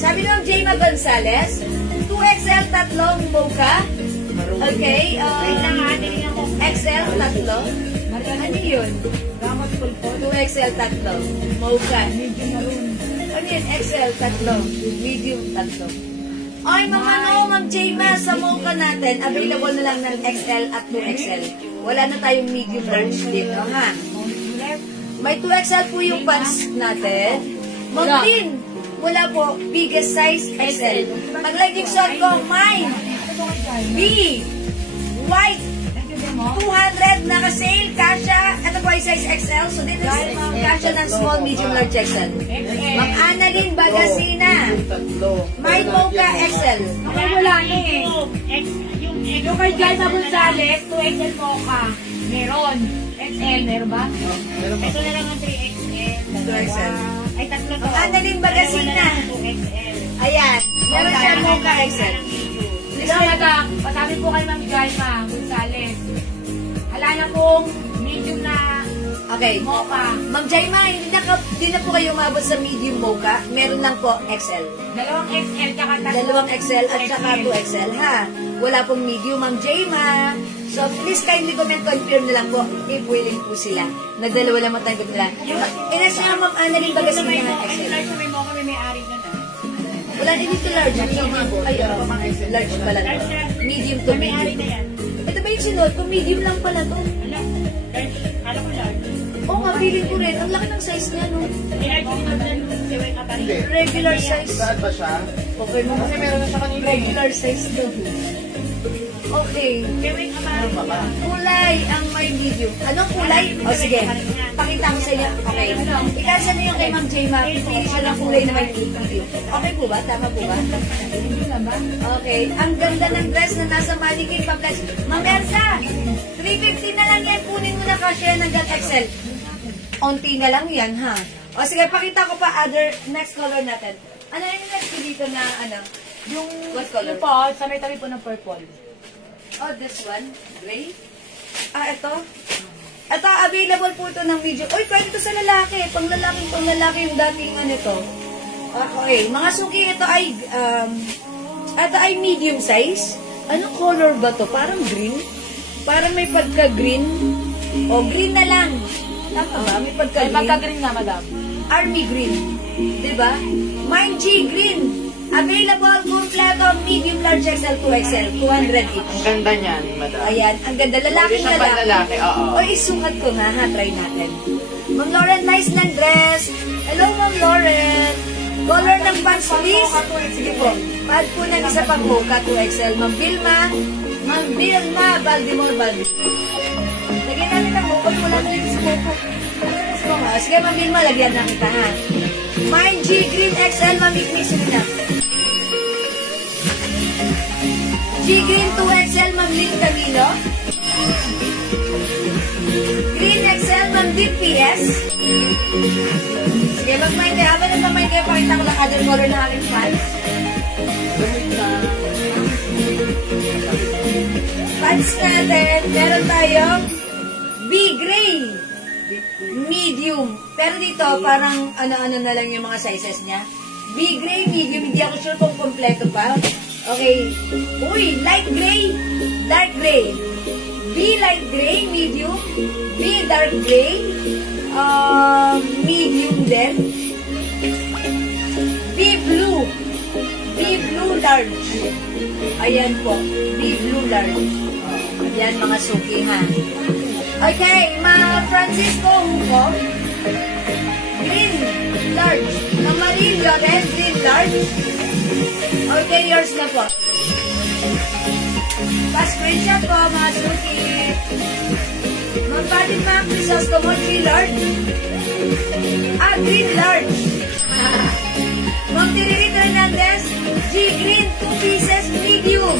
Sabi ng Jayma Gonzalez, 2XL tatlong mocha. Okay, XL tatlo. Ano yun? 2XL tatlo. Mocha. Ano yun? XL tatlo. Medium tatlo. Ay, Ma'am Jayma, sa mocha natin, available na lang ng XL at 2XL. Wala na tayong medium large dito, ha? May 2XL po yung pants natin. Ma'am Lynn, wala po. Biggest size, XL. Pag-legging shot ko, mine. B. White. 200 naka-sale. Kasha. Ito po ay size XL. So, dito kasha ng small, medium, large XL. Ma'am Annalyn Bagasina. May mocha XL. Okay, wala na eh. Yung kay Jaima Gonzalez, 2XL mocha. Meron. XL, meron ba? Ito na lang ang 3XL. 2XL. Ay, tatlo to. Ma'am Annalyn Bagasina. 2XL. Ayan. Meron siya mocha XL. Talaga, pasabi po kay Ma'am Jaima Gonzalez. Hala na pong medium na Okay. mocha. Ma'am Jaima, hindi na po kayo umabot sa medium mocha. Meron lang po XL. Dalawang XL tsaka tatlo. Dalawang XL at saka 2XL, ha? Wala pong medium, Ma'am Jaima. So, please kindly confirm na lang po if willing po sila. Nagdalawa lang matangkot nila. Inas nyo Ma'am Annalyn Bagasina ng XL. Large may mocha, may may-ari na na. Wala din dito large. Medium. Ay, large pala to. Medium to May-ari na medium. yan. Ito ba yung sinod? Kung medium lang pala to. Alam ko large. Oo nga, feeling ko rin. Ang laki ng size niya, no? Large sinod na nung siway ka pa rin. Regular size. Saan ba siya? Okay mo. Kasi meron na siya kanina. Regular size to. Okay. Siway ka pa rin. Kulay ang may medium. Anong kulay? O sige, pakita ko sa inyo. Okay. Ikasa na yung kay Ma'am Jaima. Pili siya ng kulay na may medium. Okay po ba? Tama po ba? Okay. Ang ganda ng dress na nasa mannequin pa-plus. Ma'am Elsa, 350 na lang yan. Kunin mo na kasi hanggang XL. Onti na lang yan, ha? O sige, pakita ko pa next color natin. Ano yung next dito na, ano? Yung, what color? Yung po, sa may tabi po ng purple. Oh, this one? Gray? Ah, ito? Ito, available po ito ng medium. Uy, pwede ito sa lalaki. Pang lalaki yung dating ano ito. Okay, mga suki, ito ay medium size. Anong color ba to? Parang green? Parang may pagka-green. O, green na lang. Tama ba? May Ay, pagka-green. magka-green nga, madam. Army green. Diba? Mine G green. Available, kompleto, medium, large XL, 2XL, 200 each. Ang ganda niyan, madam. Ayan, ang ganda. Lalaking Pwede siyang panlalaki, oo. O, isukat ko nga, ha? Try natin. Ma'am Lauren, nice ng dress. Hello, Ma'am Lauren. Color ng pants, please. Sige po. Pad po ng isa pang mocha, 2XL. Ma'am Vilma, Baltimore. Lagyan namin ng mocha. Wala na yung mocha. Sige, Ma'am Vilma, lagyan na kita, ha? Mine G Green XL, Ma'am Ignis na. G Green 2XL, Ma'am Lynn Camilo. Green XL, Ma'am DPS. Sige, mag-mind kayo. Habang nag-mind kayo, pakita ko lang other color na aking pants. Pants natin, meron tayong B-Gray. Medium. Pero dito, parang ano-ano na lang yung mga sizes niya. B-Gray, medium. Hindi ako sure kung kompleto pa. Okay. Uy, light gray, dark gray. B light gray, medium. B dark gray, medium din. B blue. B blue large. Ayan po. B blue large. Ayan mga suki, ha. Okay, mga Francisco Hugo. Green large. Marie Loren, green large. Okay, yours na po. Pa-screenshot po, mga suki. Magpalit mga Crisosto mo, green large. Green large. Ma'am Tiririto Hernandez, G green, 2 pieces, medium.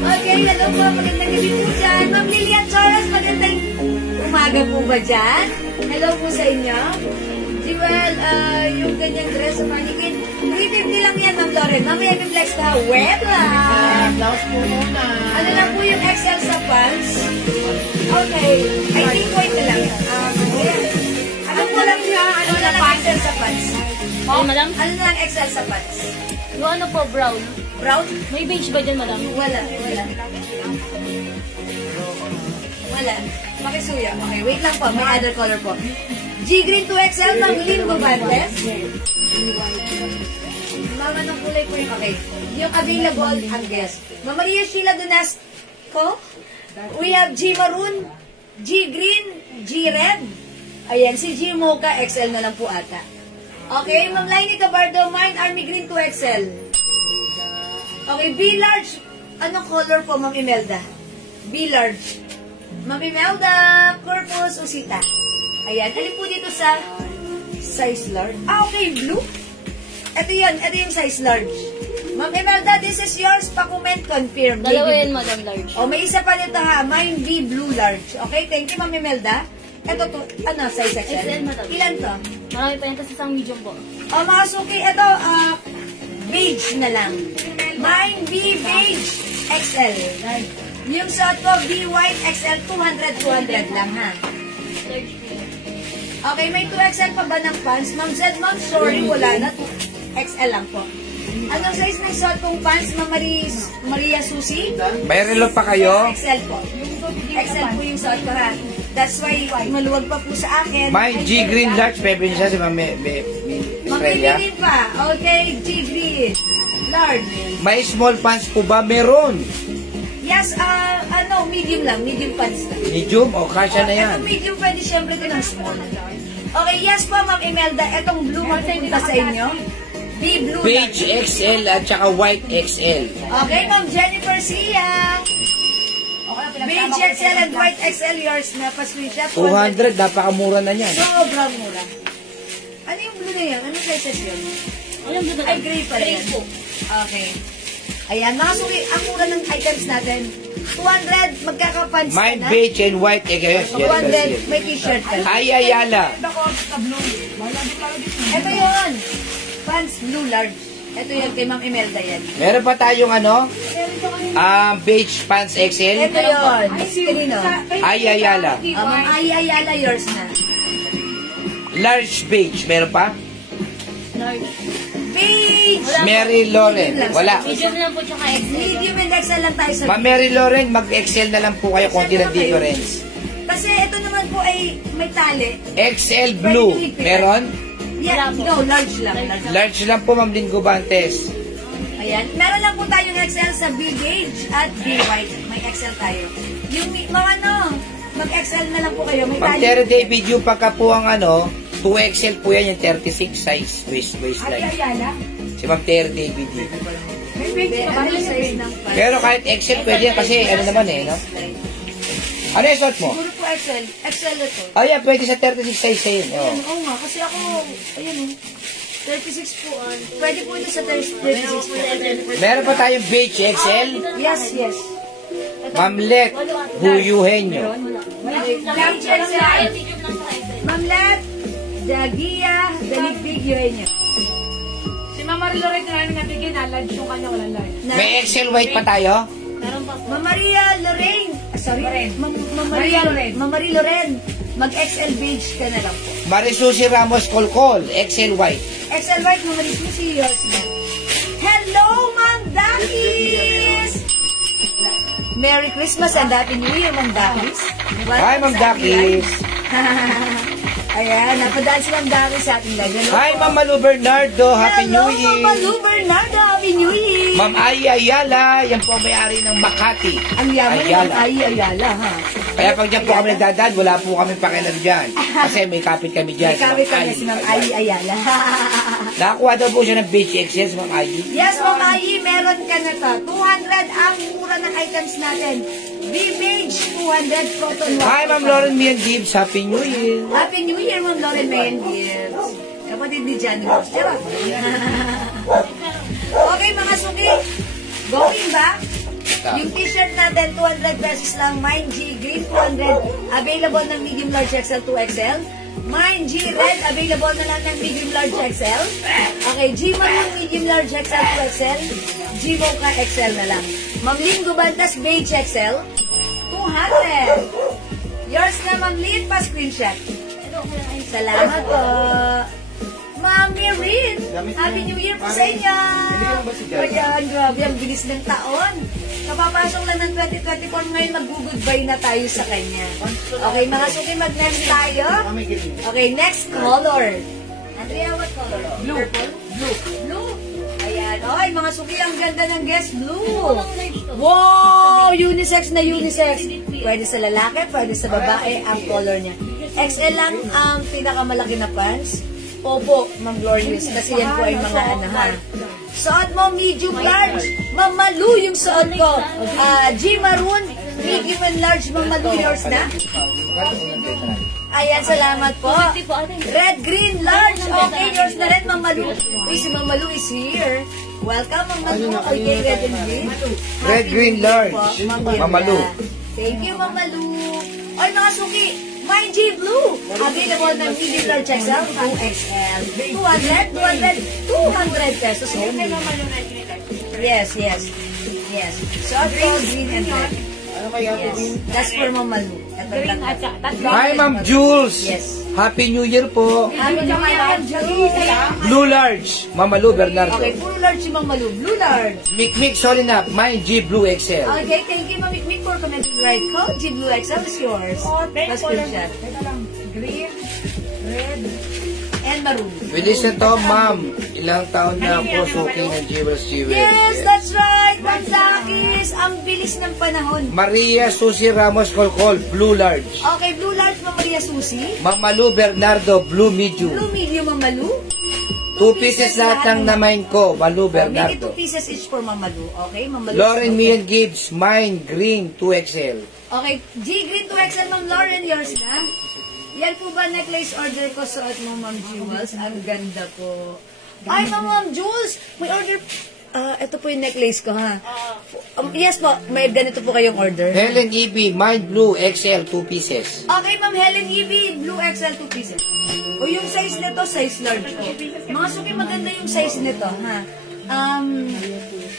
Okay, hello po, magandang gabi po dyan. Ma'am Lilian Choras, magandang umaga po ba dyan? Hello po sa inyo. Jewel, yung ganyang dress sa mannequin. 350 lang yan, Ma'am Lauren. Mamaya may flex na. Wala! Blouse po muna. Ano lang po yung XL sa pants? Okay. I think white na lang. Ano po lang siya? Ano na lang XL sa pants? Oh, madam? Ano na lang XL sa pants? Yung ano po, brown. Brown? May beige ba dyan, madam? Wala. Pakisuya. Okay, wait lang po. May other color po. G Green 2XL ng Limbo Bandes. Ma'am, anong kulay po yung okay? Yung available, ang guess. Ma'am Maria Sheila Donasco. We have G Maroon, G Green, G Red. Ayan, si G Mocha XL na lang po ata. Okay, Ma'am Lainey Cabardo, mine Army Green 2XL. Okay, B large. Anong color po, Ma'am Imelda? B large. Ma'am Imelda, Corpus Usita. Ayan, alin po dito sa size large? Okay, blue. Ito yung size large. Ma'am Imelda, this is yours. Pa-comment, confirm. Dalawa yan, madam, large. O, may isa pa nito ha. Mine B blue large. Okay, thank you, Ma'am Imelda. Ito to, size XL? XL, madam. Ilan to? Marami pa yan, tapos isang medium po. O, mga suki, ito, beige na lang. Mine B beige XL. Yung suot ko, B white XL, 200 lang ha. Large po. Okay, may 2XL pa ba ng pants? Ma'am Zed, ma'am, sorry, wala na. 2XL lang po. Anong size ng suot kong pants, Ma'am Maria Susi? May relo pa kayo? XL po. XL po yung suot ko ha. That's why maluwag pa po sa akin. May G Green large, pwede siya si Ma'am Estrella. Mamimili pa. Okay, G Green. Large. May small pants po ba? Meron. Yes, medium lang. Medium pants lang. Medium o kasya na yan. Ito medium, pwede siyempre ito ng small. Okay, yes po, Ma'am Imelda. Itong blue magpupunta sa inyo. B blue. Beige XL at saka white XL. Okay, Ma'am Jennifer Sia. Beige XL and white XL, yours na. Pa-screenshot. 200, napakamura na yan. Sobrang mura. Ano yung blue na yan? Anong sizes yun? Alam mo, Ay, gray pala yan. Okay. Ayan, mga suki, ang mura ng items natin. 200, magkakapants ka Mine na. beige and white XL. 200, may t-shirt ka. Ay, Ayala. Ito yun. Pants blue large. Ito yun, kay Ma'am Imelda yan. Meron pa tayong beige pants XL. Ito yun. Kanino? Ay, Ayala. Ma'am Ayala, yours na. Large beige. Meron pa? large. Beige! Mary Lauren. Wala. Medium lang po, tsaka XL. Medium and XL lang tayo sa Ma'am Mary Lauren, mag-XL na lang po kayo. Konti lang difference. Kasi ito naman po ay may tali. XL blue. Meron? Yeah, no, large lang. Large lang po, Ma'am Lynn Gubantes. Ayan. Meron lang po tayong XL sa B-gauge at B-white. May XL tayo. Yung mga mag-XL na lang po kayo. May Ma'am tayo. Terry David, yung pagka po ang 2XL po yan, yung 36 size waistline. Ayala. Si Ma'am Terry David. May page ka ba? Ano yung size ng pants? Pero kahit XL pwede yan kasi ano naman no? Ano yung suot mo? Siguro po XL. XL ito. Oh yeah, pwede sa 36 size yun. Oh. Oo nga, kasi ako, ayan 36 po. Pwede po ito sa 36 po. Meron pa tayong beige XL. Yes, yes. Ma'am Let, Huyuhenyo. Beige XL. Ma'am Let, Dagia, Daligbig, yun niyo. Si Mama Loren na namin nabigyan na large yung kanya, walang large. May XL white pa tayo? Ma'am Maria Lorraine. Sorry? Ma'am Maria Lorraine. Ma'am Maria Lorraine. Mag-XL beige ka na lang po. Marisusi Ramos Colcol, XL white. XL white, Ma'am Maris mo si yours na. Hello, Ma'am Dakis! Merry Christmas and Happy New Year, Ma'am Dakis. Hi, Ma'am Dakis. Ayan, napadaan si Ma'am Dakis sa ating live. Hi, Ma'am Malu Bernardo. Happy New Hello, Ma'am Year. Malu Bernardo. Happy New Year. Ma'am Ai Ayala, yan po ang may-ari ng Makati. Ang yaman ng Ayala. Ayala, ha? Kaya pag dyan po kami nagdadaan, wala po kami pakialam dyan. Kasi may kapit kami dyan. May kawit kami si Ma'am Ai Ayala. Nakakuha daw po siya ng beige XL, Ma'am Ai. Yes, Ma'am Ai, meron ka na to. 200 ang mura ng items natin. B-Beige, 200 cotton wash. Hi, Ma'am Lauren Mian Gibbs. Happy New Year. Happy New Year, Ma'am Lauren Mayen Gibbs. Kapatid ni Johnny Rose. Diba? Okay, mga suki. Going back. Yung t-shirt natin, 200 pesos lang. Mine G Green, 200. Available ng medium large XL, 2XL. Mine G Red, available na lang ng medium large XL. Okay, G Maroon, medium large XL, 2XL. G Mocha XL na lang. Ma'am Lynn Gubantas, beige XL, 200. Yours na, Ma'am Lynn, pa-screenshot. Salamat po. Ma'am Mirin, Happy New Year po sa inyo. Ayan, grabe, ang bilis ng taon. Kapapasok lang ng 2024, ngayon mag-goodbye na tayo sa kanya. Okay, mga suki, mag-next tayo. Okay, next color. Andrea, what color? Blue. Blue. Blue. Ayan. Ay, mga suki, ang ganda ng guest. Blue. Wow! Unisex na unisex. Pwede sa lalaki, pwede sa babae, ang color niya. XL lang ang pinakamalaki na pants. Opo, Ma'am Glorious, kasi yan po ay mga anahan. Suot mo, medium large. Ma'am Malu yung suot ko. G Maroon, medium and large. Ma'am Malu, yours na? Ayan, salamat po. Red, green, large. Okay, yours na rin, Ma'am Malu. Uy, si Ma'am Malu is here. Welcome, Ma'am Malu. Okay, red and green. Red, green, large. Ma'am Malu. Thank you, Ma'am Malu. Ay, mga suki. Mine G Blue. Available ng medium large XL, 2XL. 200 pesos only. Yes, yes. Yes. So, green and red. Yes. That's for Ma'am Malu. Green at tatlo. Hi, Ma'am Jules. Yes. Happy New Year po. Happy New Year, Ma'am Jules. Blue large. Ma'am Malu Bernardo. Okay, full large si Ma'am Malu. Blue large. Mikmik Solinap. Mine G Blue XL. Okay, thank you, Ma'am Mikmik, for commenting right code. G Blue XL is yours. Let's screenshot. Green, red, And maroon. Bilis na to, Ma'am. Ilang taon na po suking ng Jewels. Yes, that's right. Ma'am Dakis. Ang bilis ng panahon. Maria Susi Ramos Colcol. Blue large. Okay, blue large, Ma'am Maria Susi. Ma'am Malu Bernardo. Blue medium. Blue medium, Ma'am Malu. 2 pieces lahat ng namain ko. Malu Make it 2 Bernardo. pieces each for Ma'am Malu. Okay, Ma'am Malu. Lauren Mian Gibbs. Mine green 2XL. Okay, G Green 2XL, Ma'am Lauren, yours na. Yan po ba necklace order ko suot mo, Ma'am Jewels? Ang ganda po. Ay, Ma'am Jules, may order. Ito po yung necklace ko, ha? Yes po, may ganito po kayong order. Helen E.B. Mine blue XL 2 pieces. Okay, Ma'am Helen Ivy, blue XL 2 pieces. O yung size nito, size large po. Mga suki, maganda yung size nito, ha?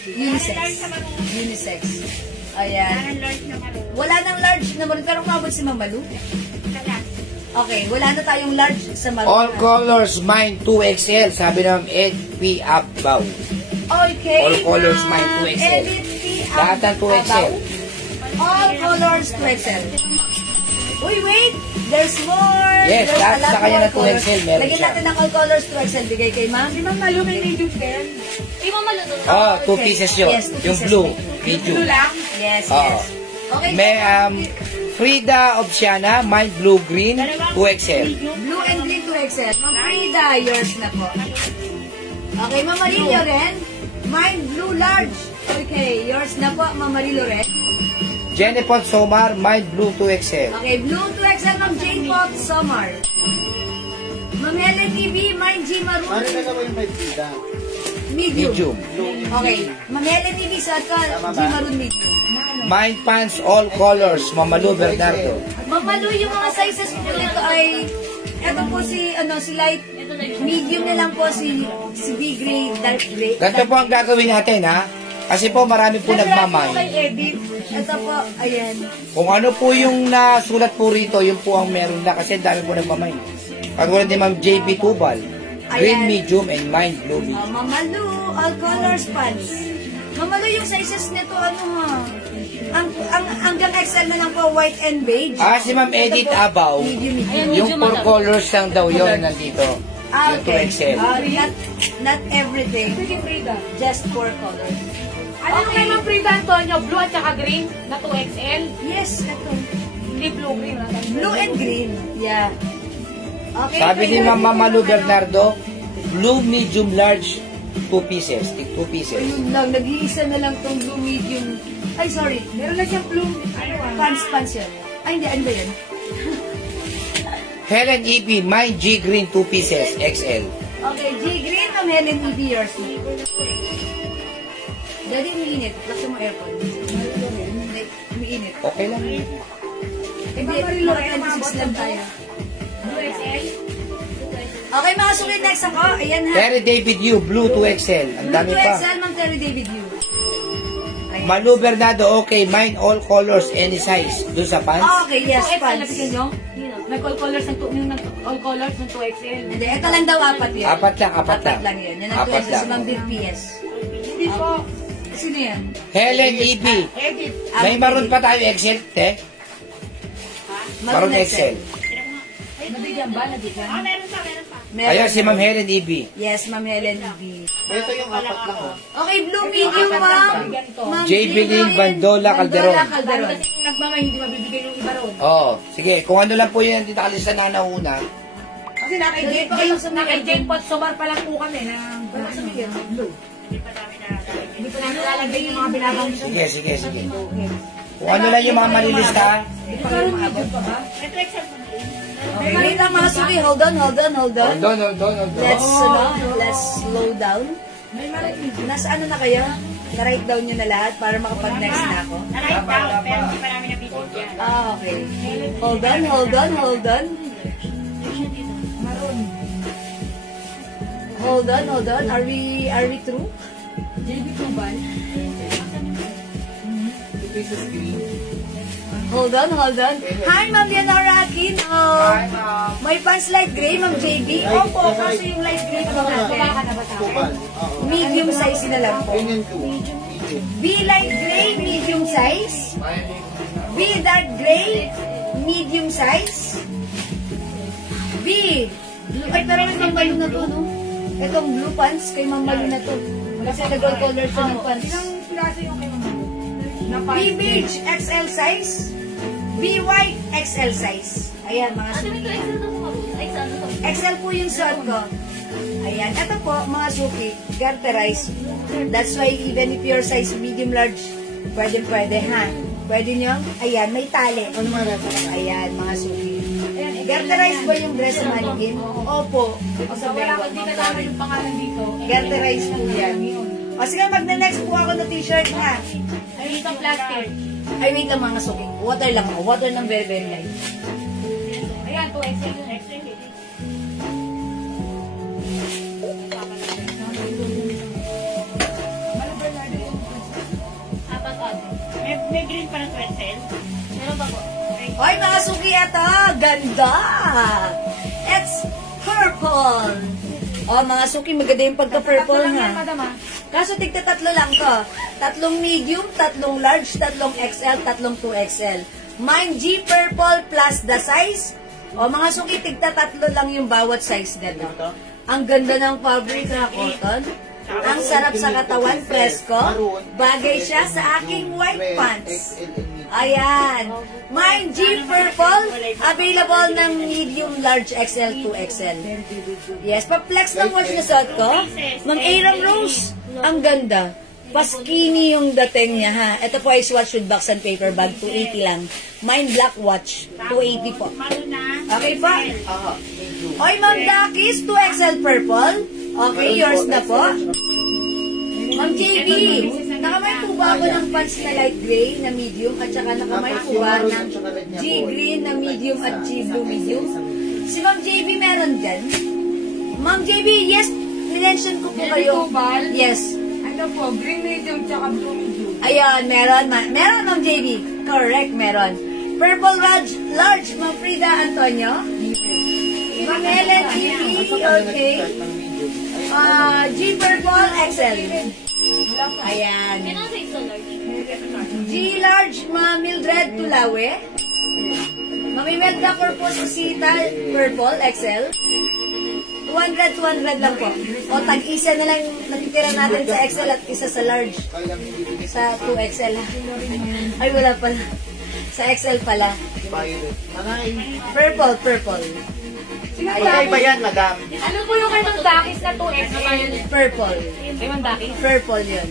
Unisex. Unisex. Ayan. Wala nang large na maroon, pero umabot si Ma'am Malu. Okay, wala na tayong large sa maroon. All colors mine 2XL. Sabi ng HP Abaw. Okay. All colors mine 2XL. EDP Lahat ng 2XL. All colors 2XL. Uy, wait! There's more! Yes, There's lahat a lot sa kanya more na 2XL colors. meron Lagyan siya. natin ng all colors 2XL. Bigay kay ma'am. Di ba malo may medium din? Di mo maluto. Oh, 2 Okay. pieces yun. Yes, 2 Yung pieces. blue. Blue Medium. lang? Yes, Oo. yes. Okay. May Frida Obsiana, Mind Blue Green, 2XL. Blue and green 2XL. Ma'am Frida, yours na po. Okay, Ma'am Marilo rin. Mine blue large. Okay, yours na po, Ma'am Marilo rin. Jennifer Somar, Mind Blue 2XL. Okay, blue 2XL, Ma'am Jane Pot Somar. Ma'am Helen TV, Mine G Maroon. Ano na naman yung 5 Frida? Medium. Medium. Okay, Ma'am Helen TV, sa ka, G Maroon medium. Mind Pants All Colors, Mamalu Bernardo. Ma'am Malu, yung mga sizes po nito ay, eto po si, si light, medium na lang po si B-gray, dark gray. Ganito po ang gagawin natin, ha? Kasi po marami po nagmamay. Edit. Ito po, ayan. Kung ano po yung nasulat po rito, yun po ang meron na. Kasi dami po nagmamay. Katulad ni Ma'am JB Tubal, Green Ayan. Medium and Mind Blue Medium. Ma'am Malu, all colors pants. Ma'am Malu, yung sizes nito, hanggang XL na lang po, white and beige. Si Ma'am Edith Ito po, Abaw, medium. yung 4 colors lang daw yun nandito. Yung Okay. 2XL. Not everything. Sige, Frida. Just 4 colors. Ano Okay. kay Ma'am Frida Antonio? Blue at saka green na 2XL? Yes, ito. Hindi blue, green. Blue and green. Yeah. Okay. Sabi ni kaya- Ma'am Mamalu Bernardo, Blue Medium Large, 2 pieces. Tig 2 pieces. Ayun lang, nag-iisa na lang tong blue medium. Ay, sorry. Meron na siyang blue. Pants yun. Ay, hindi. Ano ba yun? Helen E.B. Mind G Green, 2 pieces. XL. Okay, G Green, Ma'am Helen E.B. yours. Daddy, umiinit. Laksan mo aircon. Umiinit. Okay lang. Hindi, mga 26 lang tayo. Blue XL? Okay, mga sulit next ako. Ayan ha. Terry David Yu, Blue 2XL. Ang Blue dami 2XL, pa. Ma'am Terry David Yu. Ayan. Malu Bernardo, okay. Mind all colors, any size. Doon sa pants. Okay, yes, 2XL, pants. nabigyan nyo? Nag-all colors ng all colors ng 2XL. Hindi, ito lang daw apat yun. Apat lang. Apat lang yun. Yan ang Apat 2XL sa lang. Ma'am Bill PS. Hindi po. Sino yan? Helen E.B. Edit. May maroon pa tayo XL, te? Maroon XL. Nabigyan ba? Nabigyan? Meron pa, meron pa. Meron. Ayun, si Ma'am Helen E.B. Yes, Ma'am Helen B. Ito yung apat lang. Oh. Okay, blue medium, ma'am. Ma'am J. Belin Bandola Calderon. Calderon. Kasi kung nagmamay, hindi mabibigay yung iba ron. Oo. Sige, kung ano lang po yun, dito kalista na nauna. Kasi kay Jane Pot Somar pa lang po kami na blue. Hindi pa namin lalagay yung mga binabanggit. Sige. Kung ano lang yung mga malilista. Parang medyo pa ba? Ito exam mo. Okay, wait lang mga suki. Hold on. Hold on. Let's slow down. Nasa ano na kayo? Na-write down nyo na lahat para makapag-next na ako. Write down, pero hindi pa namin nabibigyan. Okay. Hold on. Hold on. Are we through? JB Tubal. Hold on. Hi, Ma'am Leonora Aquino. Hi, ma'am. May pants light gray, Ma'am JB. Opo, kasi yung light gray po natin. Kupal. Oo. Medium size na lang po. Ganyan ko. Medium. B light gray, medium size. B dark gray, medium size. B. Ay, pero may Ma'am Malu na to, no? Itong blue pants, kay Ma'am Malu na to. Kasi nag-all color siya ng pants. Ilang piraso yung kay Mama? B beige, XL size. B white, XL size. Ayan, mga Ano suki. ito? Exam na po. Exam na po. XL po yung suot ko. Ayan. Ito po, mga suki, garterized. That's why even if your size medium large, pwede, ha? Pwede nyo? Ayan, may tali. Ano mga rasa? Ayan, mga suki. Garterized ba yung dress sa mannequin? Opo. O sa Wala bago. ko, hindi kasama yung pangalan dito. Garterized po yan. O sige, magna-next po ako ng t-shirt na. Ay, dito plastic. Ay, wait lang mga suki. Water lang ako. Water ng very, very light. Ayan, 2XL. Apat odd. May green pa ng 12. Meron pa po. Hoy, mga suki, ito. Ganda! It's purple. O, mga suki, maganda yung pagka-purple Tatlo lang yan, nga. madam ah. Kaso tigta tatlo lang to. Tatlong medium, tatlong large, tatlong XL, tatlong 2XL. Mine G Purple plus the size. O mga suki, tigta 3 lang yung bawat size nito. Ang ganda ng fabric na cotton. Ang sarap sa katawan, presko. Bagay siya sa aking white pants. Ayan. Mine G Purple, available ng medium, large, XL, 2XL. Yes, pa-flex ng watch na suot ko. Mang Aram Rose, ang ganda. Paskini yung dating niya, ha. Ito po ay swatch with box and paper bag, 280 lang. Mine Black Watch, 280 po. Okay po? Oy, Ma'am Dakis, 2XL Purple. Okay, yours na po. Ma'am JB, nakamay po ba ako ng pants na light gray na medium at saka nakamay po ba ng G green na medium at G blue medium? Si Ma'am JB meron dyan? Ma'am JB, yes, minention ko po kayo. Yes. Ano po, green medium tsaka blue medium. Ayan, meron. Meron, Ma'am JB. Correct, meron. Purple large, Ma'am Frida Antonio. Ma'am Helen TV, okay. G Purple XL. Ayan. G large, Ma'am Mildred Tulawe. Ma'am Imelda Corposita Purple XL. 200 lang po. O, tag-isa na lang natitira natin sa XL at isa sa large. Sa 2XL. Ay, wala pala. Sa XL pala. Purple. Magkay ba yan, madam? Ano po yung kay Ma'am Dakis na 2XL? Purple. Kay Ma'am Dakis? Purple yun.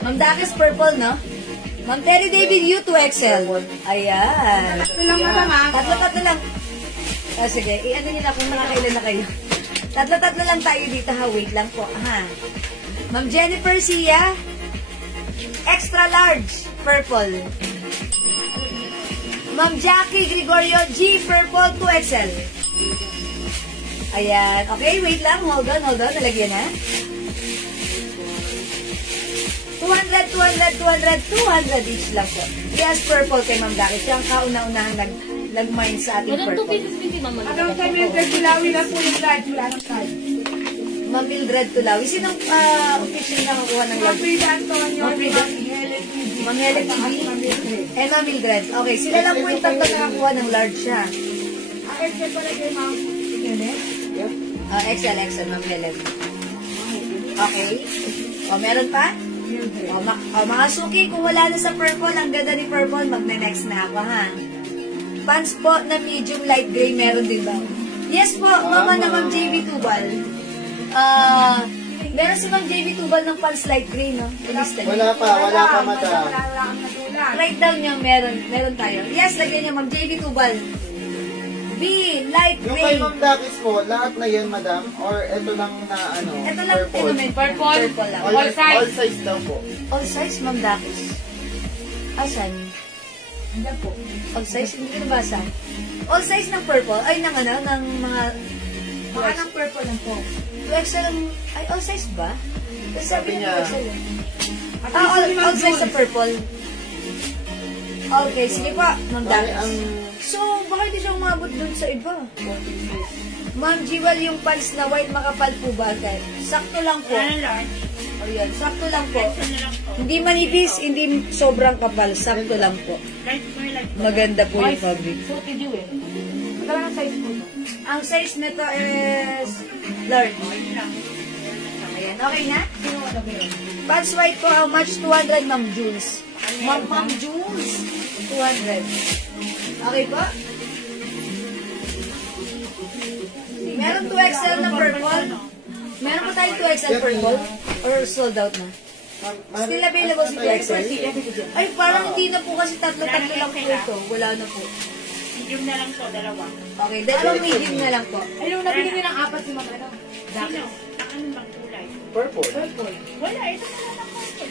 Ma'am Dakis purple, no? Ma'am Terry David U 2XL. Ayan. Tatlo lang madam ha? Tatlo lang. Sige, i-ano nyo na kung nakakailan na kayo. Tatlo lang tayo dito ha. Wait lang po, ha. Ma'am Jennifer Sia, extra large, purple. Ma'am Jackie Gregorio G, purple, 2XL. Ayan. Okay, wait lang. Hold on. Nalagyan na. 200 each lang po. Yes, purple kay Ma'am Jackie. Siya ang kauna-unahang nag-mine sa ating purple. Hanggang sa Mildred Tulawi na po yung large, wala ng size. Ma'am Mildred Tulawi. Sinong official na makuha ng Ma'am large? Frida Antonio, Ma'am Frida. Ma'am Helen TV. And Ma'am Mildred. Okay, sila lang po yung tatlo nakakuha ng large siya. XL pala kay Ma'am Helen. XL, Ma'am Helen. Okay. O, meron pa? Mga suki, kung wala na sa purple, ang ganda ni purple, magne-next na ako, ha? Pants po na medium light gray, meron din ba? Yes po, mama na Ma'am JB Tubal. Meron si Ma'am JB Tubal ng pants light gray, no? Wala pa, madam. Write down niyo, meron tayo. Yes, lagyan niyo, Ma'am JB Tubal. B, light Yung gray. kay Ma'am Dakis po, lahat na yan, madam? Or ito lang na, ano, Ito lang, purple? purple lang. All size. All size daw po. All size, Ma'am Dakis. Asan? Hindi po. All size, hindi ko nabasa. All size ng purple, ay ng ano, ng mga... Baka ng purple lang po. 2XL, ay all size ba? Kasi sabi niya 2XL. At All size sa purple. Okay, sige po, Ma'am Dakis. So, baka hindi siya umabot dun sa iba. Ma'am Jiwal, yung pants na white makapal po ba? Sakto lang po. large. Ayan, sakto lang po. Ito na lang po. Hindi manipis, hindi sobrang kapal. Sakto lang po. Large po yung large. Maganda po yung fabric. Suited you eh. Magkala ng size po. Ang size nito is large. Ayan, okay na? Sino wala ba yun? Pants white po, how much? 200, Ma'am Jules. Ma'am Jules, 200. Okay po? Meron 2XL na purple? Meron po tayong 2XL purple? Or sold out na? Still available si 2XL? Ay, parang hindi na po kasi tatlo-tatlo lang po ito. Wala na po. Medium na lang po, dalawa. Okay, dalawang medium na lang po. Ay, nung nabili niyo ng apat si Ma'am ano? Sino? Ang ano bang kulay? Purple. Wala, ito na lang po.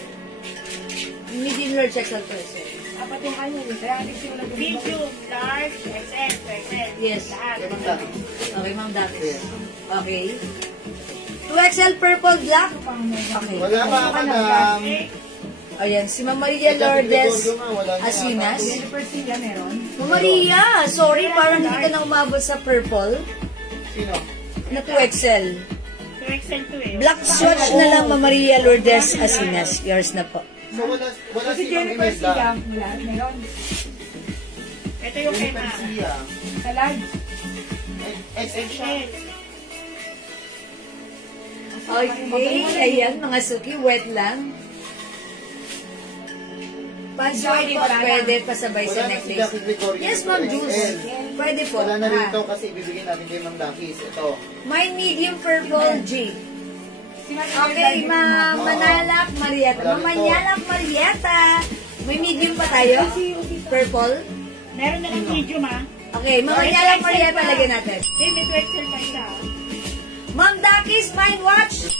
Medium large XL po. sir. Apat yung kanya. Kaya hindi siya wala bili. Medium, large, XL, 2XL. Yes. Lahat. Kay Ma'am Dakis. Okay, Ma'am Dakis. Okay. 2XL purple black? Okay. Wala pa, madam. Ayan, si Ma'am Maria Lourdes Asinas. Jennifer Sia meron. Ma'am Maria, sorry, parang hindi ka na umabot sa purple Sino? na 2XL. 2XL to eh. Black swatch na lang, Ma'am Maria Lourdes Asinas. Yours na po. So, wala Si si Ma'am Jennifer Imelda. Sia, wala, meron. Ito yung kay Ma. Siya. Sa large. XL. Okay, ayan mga suki, wet lang. Password po, pwede pasabay sa Wala na si necklace. Jackie Gregorio. Yes, Ma'am Jules. XL. Pwede po. Wala na Ha. dito kasi ibibigay natin kay Ma'am Dakis. Ito. My medium purple G. Okay, Ma'am Manalak Marieta. Ma'am Manalak Marieta. May medium pa tayo? Purple? Meron na lang medium, ha? Okay, Ma'am Manalak Marieta, lagyan natin. Baby, 2XL pa siya. Ma'am Dakis, mine watch.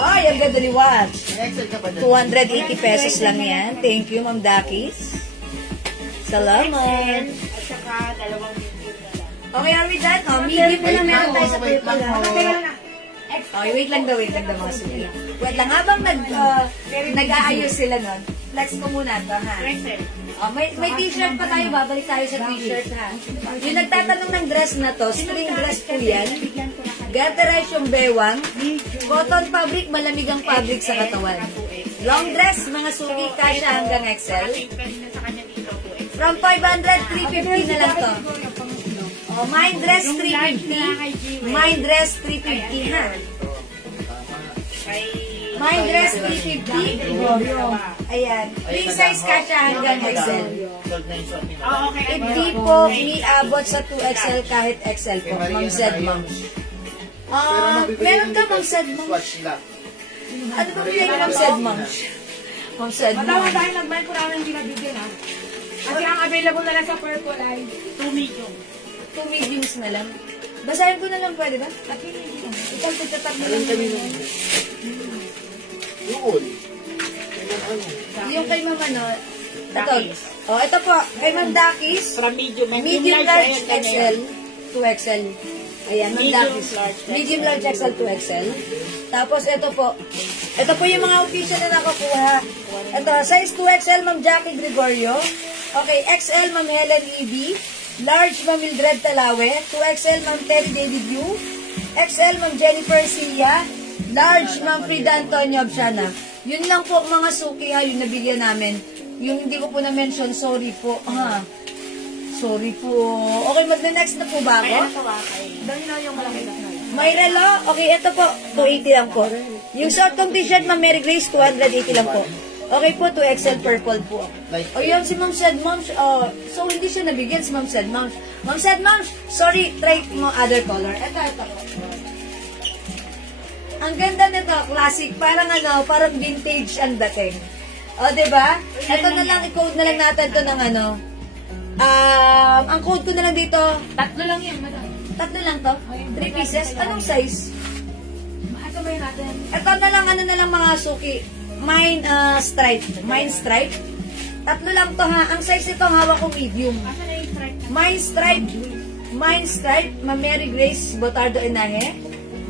Ay, ang ganda ni watch. May XL ka pa dyan. 280 pesos lang yan. Thank you, Ma'am Dakis. Salamat. At saka dalawang medium na lang. Okay, are we done? Oh, medium na lang meron tayo sa Wait purple. lang, Ha? oh. Okay, wait lang daw mga suki. Wait lang, habang nag-aayos sila nun, flex ko muna to, ha? 2XL. Oh, may t-shirt pa tayo, babalik tayo sa t-shirt, ha? Yung nagtatanong ng dress na to, string dress po yan. Gaterized yung bewang. Cotton fabric, malamig ang fabric sa katawan. Long dress, mga suki, kasya hanggang XL. Pwede na sa kanya dito, 2XL. From 500, 350 na lang to. Oh, mine dress 350. Mine dress 350 ha. Kay... Mine dress 350. Ayan. Free size kasya hanggang XL. Sold na yung shot ni Oo, okay. Hindi po iabot sa 2XL kahit XL po. Ma'am Zed Ma'am. Meron ka Ma'am Zed Ma'am? Swatch lock. Ano ba bigay ni Ma'am Zed Ma'am? Ma'am Zed Ma'am. Matawag tayo nag-buy po namin hindi nabigyan, ha? Kasi ang available na lang sa purple ay 2 medium. 2 mediums na lang. Basahin ko na lang, pwede ba? Ikaw, pagtatag na lang. Doon. Yung kay Ma'am ano, ito. Oh, ito po, kay Ma'am Dakis. From medium. Medium large XL, 2XL. Ayan, Ma'am Medium, Dakis. large, Medium large XL, 2XL. Tapos ito po. Ito po yung mga official na nakukuha. Ito, size 2XL, Ma'am Jackie Gregorio. Okay, XL, Ma'am Helen E.B. Large, Ma'am Mildred Talawe. 2XL, Ma'am Terry David Yu. XL, Ma'am Jennifer Sia. Large, Ma'am Frida Antonio Abshana. Yun lang po mga suki ha, yung nabigyan namin. Yung hindi ko po na-mention, sorry po. Ha? Sorry po. Okay, mag-next na po ba ako? dahil na yung malaki na. May relo. Okay, ito po. 280 lang po. Yung short kong t-shirt, Ma'am Mary Grace, 280 lang po. Okay po, 2XL purple po. O yun, si Ma'am Said Moms, so hindi siya nabigyan si Ma'am Said Moms. Ma'am Said Moms, sorry, try mo other color. Ito. Ang ganda nito, classic, parang ano, parang vintage ang dating. O, diba? Ito na lang, i-code na lang natin to ng ano. Ang code ko na lang dito, 3 lang yan, madam. 3 lang to. 3 pieces. Anong size? Ito ba yun natin? Ito na lang, ano na lang mga suki. Mine stripe. Mine stripe. 3 lang to ha. Ang size nito, hawak ko medium. Asa na yung stripe na? Mine stripe. Mine stripe. Ma'am Mary Grace Botardo Enahe.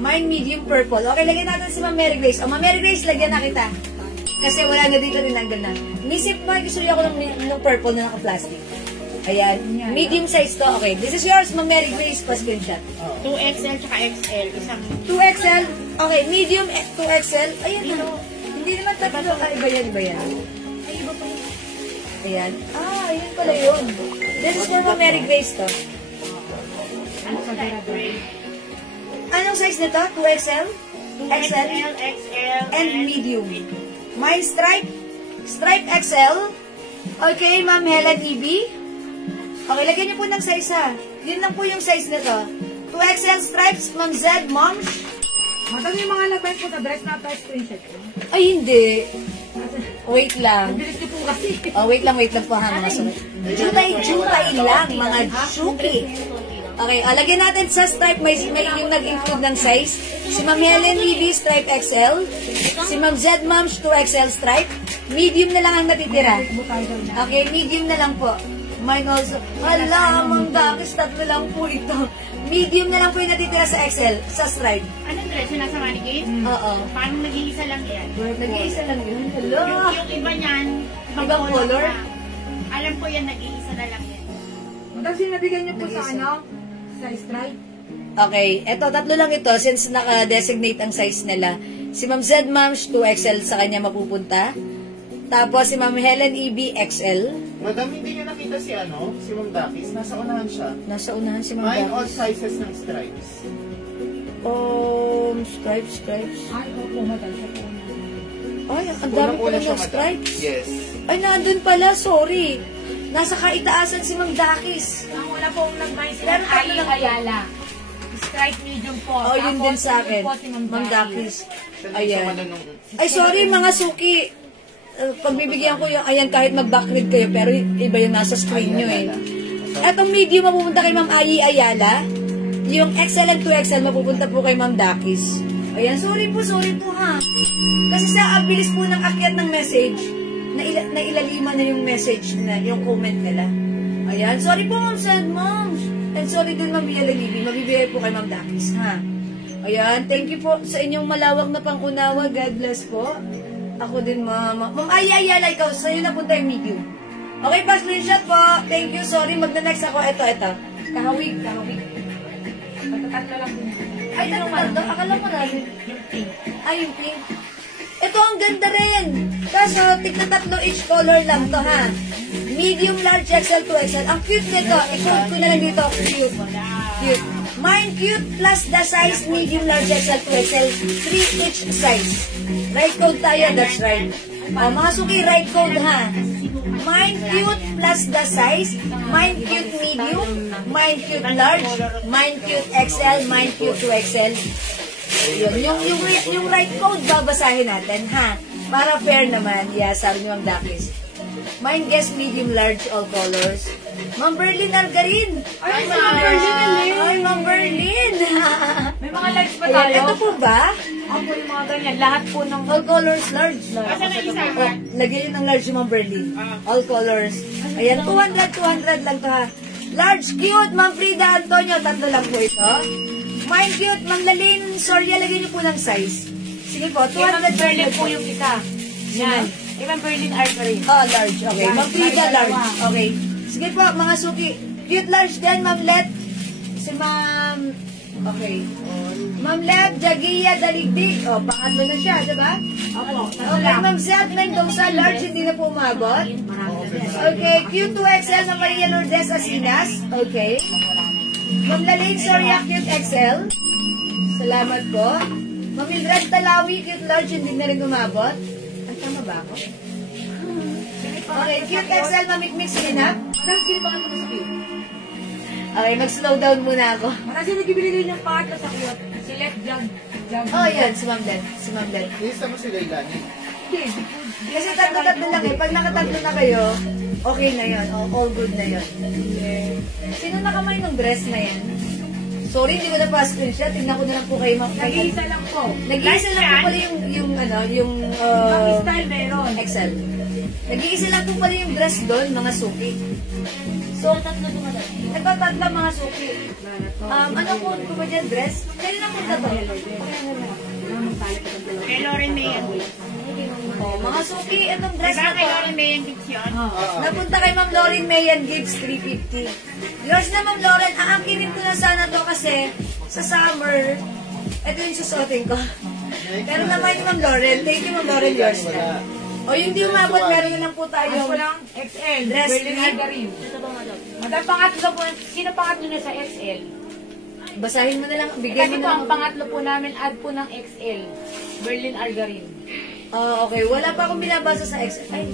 Mine medium purple. Okay, lagyan natin si Ma'am Mary Grace. O, Ma'am Mary Grace, lagyan na kita. Kasi wala na dito, tinanggal na. Nisip mo, gusto ako ng purple na naka-plastic. Ayan. Medium size to. Okay, this is yours, Ma'am Mary Grace. Pa-screenshot. 2XL tsaka XL. Isang 2XL. Okay, medium 2XL. Ayan na. Hindi naman tatlo. Iba yan. ay iba pa yun. Ayan. Ayan pala yun. This is for Ma'am Mary Grace to. Ano sa gray? Anong size nito? 2XL? XL? XL, And medium. Mine stripe? Stripe XL. Okay, Ma'am Helen E.B. Okay, lagyan niyo po ng size ha. Yun lang po yung size nito. 2XL stripes, Ma'am Z, Moms. Madam yung mga nag-buy po na dress na tayo screenshot ko. Ay, hindi. Wait lang. Bilis niyo po kasi. Oh, wait lang po ha, mga sunod. Jutay lang, mga juki. Okay, lagyan natin sa stripe, may yung nag-include ng size. Si Ma'am Helen Levy, stripe XL. Si Ma'am Z Moms, 2XL stripe. Medium na lang ang natitira. Okay, medium na lang po. Mine also. Hala, Ma'am Dakis, 3 lang po ito. Medium na lang po yung natitira sa XL, sa stripe. Anong dress yung nasa mannequin? Oo. Paano nag-iisa lang yan? Nag-iisa lang yun. Hala. Yung iba niyan, Ibang color? na. Alam ko yan, nag-iisa na lang yan. Madam, sinabigyan niyo po sa ano? Sa stripe. Okay, eto, 3 lang ito since naka-designate ang size nila. Si Ma'am Z Moms, 2XL sa kanya mapupunta. Tapos si Ma'am Helen EB XL. Madam, hindi niyo nakita si Ma'am Dakis. Nasa unahan siya. Nasa unahan si Ma'am Mine all Dakis. sizes ng stripes. Stripes. Ay, opo, madam. Ay, ang dami Unang-una pala siya, ng madam. stripes. Yes. Ay, nandun pala, sorry. Nasa kaitaasan si Ma'am Dakis. Ang una pong nag-buy sila Pero ng tatlo lang po. Ayala. Stripe medium po. Oh, yun Tapos, din sa akin. yun po si Ma'am Dakis. Siya Ayan. nung Ay, sorry mga suki. Pagbibigyan ko yung, ayan, kahit mag-backread kayo, pero iba yung nasa screen nyo eh. Etong medium mapupunta kay Ma'am Ayi Ayala. Yung XL and 2XL mapupunta po kay Ma'am Dakis. Ayan, sorry po ha. Kasi sa abilis po ng akyat ng message, nailalima na yung message na, yung comment nila. Ayan, sorry po Ma'am Sad Moms. And sorry din Ma'am Bia Lalibi, mabibigay po kay Ma'am Dakis, ha. Ayan, thank you po sa inyong malawak na pangunawa. God bless po. Ako din, Mama. Ma'am Ayala, ikaw, sa'yo napunta yung medium. Okay, pa screenshot po. Thank you, sorry. Magna-next ako. Ito. Kahawig. Tatlo lang po. Ay, tatlo. Akala mo na. Yung pink. Ay, yung pink. Ito, ang ganda rin. Kaso, tigna tatlo each color lang to, ha. Medium, large, XL, 2XL. Ang cute nito. I-quote ko na lang dito. Cute. Mine cute plus the size medium, large, XL, 2XL. 3 each size. Right code tayo, that's right. O, mga suki, right code, ha. Mine cute plus the size. Mine cute medium. Mine cute large. Mine cute XL. Mine cute 2XL. Yun. Yung right code babasahin natin, ha? Para fair naman. Yeah, sabi ni Ma'am Dakis. Mine guess medium, large, all colors. Ma'am Berlin Argarin. Ay, Ma'am Berlin. Ay, Ma'am Berlin. May mga lights pa Ayan, tayo. ito po ba? Ako yung mga ganyan. Lahat po ng... All colors, large. Asa na isa? Oh, lagyan yun ng large yung Ma'am Berlin. All colors. Ayan, 200 lang to, ha. Large, cute, Ma'am Frida Antonio. Tatlo lang po ito. Mine cute, Ma'am Lalin Soria. Lagyan niyo po ng size. Sige po, Kay Ma'am 200 Berlin po yung isa. Yan. Kay Ma'am Berlin Artery. Oh, large. Okay. Ma'am Frida, large. Okay. Sige po, mga suki. Cute large din, Ma'am Let. Si Ma'am... Okay. Ma'am Let, Jagia Daligdig. O, pangatlo na siya, diba? Opo. Okay, Ma'am Zed Mendoza, large, hindi na po umabot. Okay, Q2XL na Maria Lourdes Asinas. Okay. Ma'am Lalaine Soria, cute XL. Salamat po. Ma'am Mildred Talawi, cute large, hindi na rin umabot. Ay, tama ba ako? Okay, cute XL, mamikmik sinap. Marang sino ba ka sa cute? Okay, mag-slow down muna ako. Marang sino nagbibili din yung pangatlo sa cute? Si Let Jug. Oh, yan, si Ma'am Len. Si Ma'am Len. Lista mo si Leilani. Kasi tatlo na eh. Pag nakatatlo na kayo, okay na yun. All good na yun. Sino nakamay ng dress na yan? Sorry, hindi ko na pa screenshot. Tingnan ko na lang po kayo. Nag-iisa lang po. Nag-iisa lang po pala yung Style meron. XL. Nag-iisa lang po pala yung dress doon, mga suki. So, nagtatatlo mga suki. Ano po ba dyan, dress? Kailan na punta to? Kay Lauren May yan. Oh, mga suki, itong dress Diba na kay to. Lauren May yan Gibbs yun? Napunta kay Ma'am Lauren Mayan Gibbs, 350. Yours na, Ma'am Lauren. Aangkinin ko na sana to kasi sa summer, ito yung susuotin ko. Pero naman ni Ma'am Lauren. Thank you, Ma'am Lauren. Yours na. O yung di umabot, meron na lang po tayo. Ako lang, XL. Dress Berlin green. Artery. Madam, pangatlo po. Sino pangatlo na sa XL? Basahin mo na lang. Bigyan Kasi mo po, na ang lang. pangatlo po namin, add po ng XL. Berlin Argarin. Okay. Wala pa akong binabasa sa XL. Ay,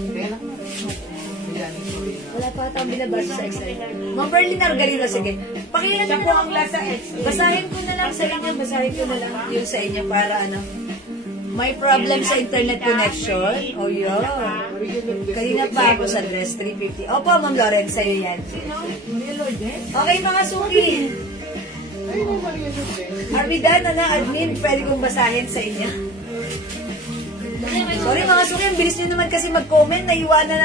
wala pa akong binabasa sa XL. Ma'am Berlin Argarino, sige. Pakinggan Siya nyo po na ang lasa XL. Basahin ko na lang sa inyo. Basahin ko na lang yun sa inyo para ano. May problem sa internet connection. Oh, yun. Kanina pa ako sa dress, 350. Opo, Ma'am Lauren, sa'yo yan. Okay, mga suki. Arvidana na admin, pwede kong basahin sa inyo. Sorry mga suki, ang bilis nyo naman kasi mag-comment. Naiwanan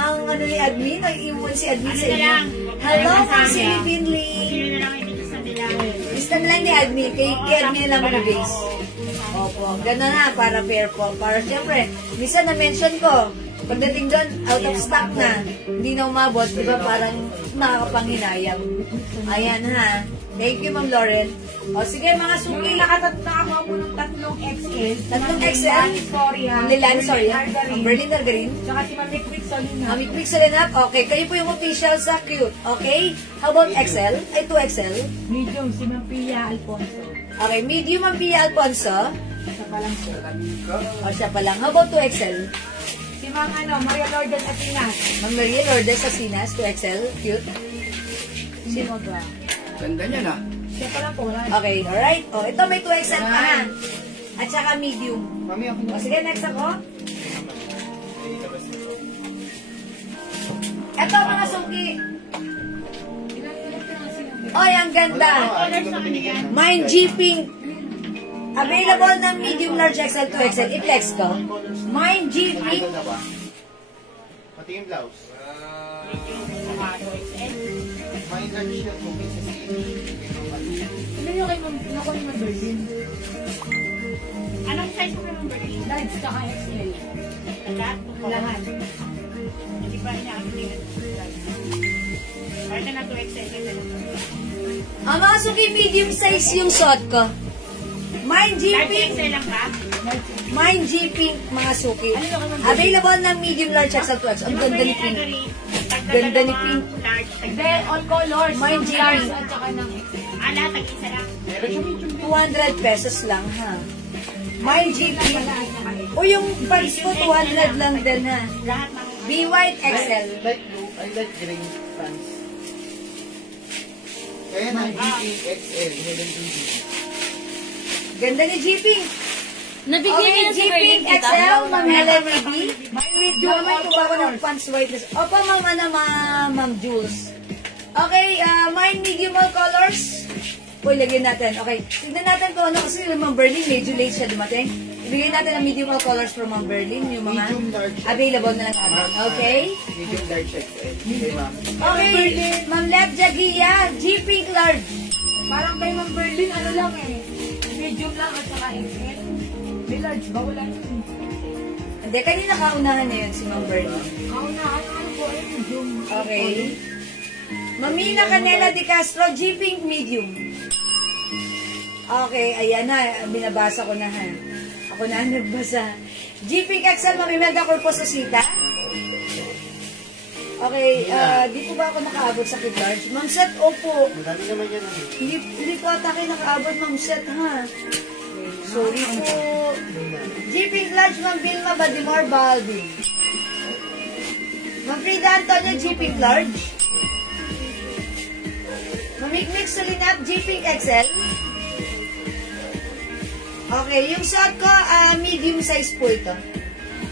ang ano ni admin. Naiiwan si admin sa inyo. Hello, Ma'am Silly Finley. Sino na lang ibigis nila? Lista na lang ni admin. Kay admin na lang mag-base. Opo, gano'n na, para fair po. Para siyempre, minsan na-mention ko, pagdating doon, out of stock na, hindi na umabot, di ba parang nakakapanghinayang. Ayan ha. Thank you, Ma'am Lauren. O, sige, mga suki. Nakakuha po ng 3 XL. 3 XL? Victoria. Leland, sorry. Margarine. Berlin Margarine. Tsaka si Mami Quick Solina. Mami Quick Solinap. Okay, kayo po yung official sa Cute. Okay? How about XL? Ay, 2XL? Medium, si Ma'am Pia Alfonso. Okay, medium ang Pia Alfonso. Isa pa lang po. O, siya pa lang. How about 2XL? Si Ma'am Maria Lourdes Atinas. Ma'am Maria Lourdes Asinas, 2XL. Cute. Sino ba? Ganda niya na. Siya pa lang po. Wala. Okay, alright. O, ito may 2XL pa ha. At saka medium. Mami, ako O, sige, next ako. Ito, mga suki. Oy, ang ganda. Mind G Pink. Available ng medium, large, XL, 2XL. I-flex ko. Mind G Pink. Ito na ba? Pati yung blouse. May large siya kung may sa Ano yung kay Ma'am Berlin? Anong size mo ng Berlin? Large tsaka XL. Lahat? Lahat. Hindi ba ina-update? Parang na 2XL. Ang mga suki, medium size yung suot ko. Mind G Large Pink. XL lang ba? Mind G Pink, mga suki. Available ng medium, large, XL, 2XL. Ang ganda ni Pink. Ganda ni Pink. Large. Then, all colors. Mind ng G large Pink. at saka ng XL. Lahat tag-isa lang. 200 pesos lang, ha? Mind G Pink. O, yung pants ko, 200 lang din, ha? Lahat ng Be White XL. light blue, I like green pants. Kaya na, GP XL, Helen TV. Ganda ni G Pink. Nabigyan Okay, niya G si Pink Berlin kita. XL, Ma'am Helen B. Naman ko ba ako ng pants whiteness? Opo, Ma'am Jules. Okay, mine medium all colors. Uy, lagyan natin. Okay, tignan natin kung ano kasi yung Ma'am Berlin, medyo late siya dumating. Ibigay natin ang medium all colors from Ma'am Berlin, yung mga Medium large. available na lang natin. Okay? Medium large XL. Okay, ma'am. Okay, Ma'am Leb Jagia, G Pink large. Parang kay Ma'am Berlin, ano lang eh. Medium lang at saka XL. May large ba? Wala yun. Hindi, kanina kaunahan na yun si Ma'am Berlin. Kaunahan, ano po ay medium. Okay. Mamina Canela de Castro, G Pink medium. Okay, ayan na. Binabasa ko na ha. Ako na ang nagbasa. G Pink XL, Mamimelda Corpososita. Okay, di po ba ako nakaabot sa kid large? Ma'am Set, opo. Madami naman yan. Hindi po ata kayo nakaabot, Ma'am Set, ha? Sorry po. G Pink large, Ma'am Vilma Badimor Baldi. Ma'am Frida Antonio, G Pink large. Mamigmig Solinat, G Pink XL. Okay, yung shot ko, medium size po ito.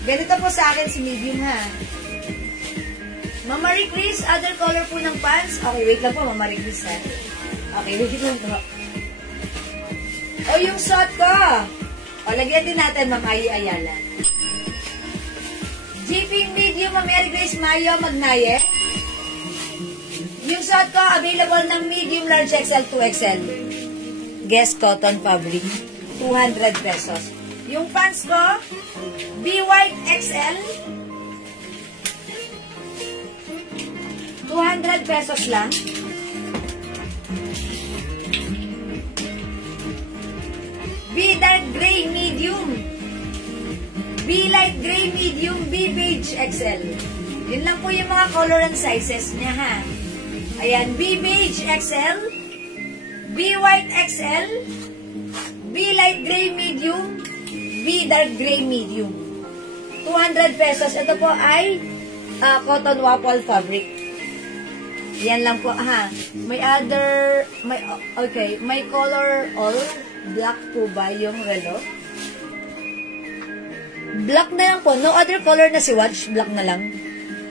Ganito po sa akin si medium, ha. Ma'am Marie Chris, other color po ng pants. Okay, wait lang po, Ma'am Marie Chris, ha. Okay, wait lang po. O, yung shot ko. O, lagyan din natin, Ma'am Ayi Ayala. G Pink medium, Ma'am Mary Grace Mayo Magnaye. Yung shot ko, available ng medium, large, XL, 2XL. Guess cotton fabric. 200 pesos. Yung pants ko, Be White XL. 200 pesos lang. Be Dark Gray Medium. Be Light Gray Medium. Be Beige XL. Yun lang po yung mga color and sizes niya, ha. Ayan, Be Beige XL, Be White XL, Be Light Gray Medium, Be Dark Gray Medium. 200 pesos. Ito po ay cotton waffle fabric. Yan lang po, ha. May other, okay, may color all. Black po ba yung relo? Black na lang po. No other color na si watch. Black na lang.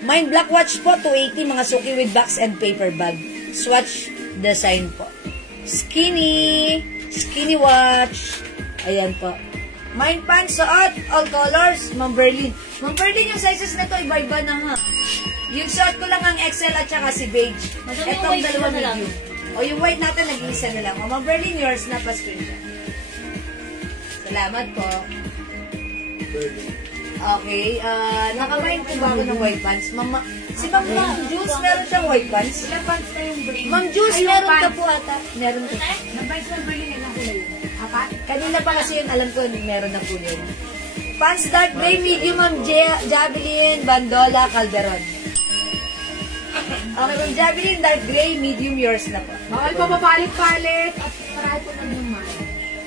Mine black watch po, 280, mga suki with box and paper bag. Swatch design po. Skinny watch. Ayan po. Mine pants, suot, all colors, Ma'am Berlin. Ma'am Berlin, yung sizes na to, iba-iba na, ha. Yung suot ko lang ang XL at saka si beige. Madam, yung Etong white dalawa na lang. medium. O, yung white natin, nag-iisa na lang. O, Ma'am Berlin, yours na pa-screenshot. Salamat po. Okay, nakamain po ba ako ng white pants? Si Ma'am Jules, meron siyang white pants. Ilang pants na yung green? Ma'am Jules, Ay, yung meron ka pants. po ata. Meron ka. Nag-pants ng Berlin, ilang kulay yun? Apat? Kanina pa kasi yun, alam ko, meron na po yun. Pants dark gray, medium, Ma'am Javelin, Bandola, Calderon. Okay, Ma'am Javelin, dark gray, medium, yours na po. Bawal pa papalit-palit. At marami po na naman.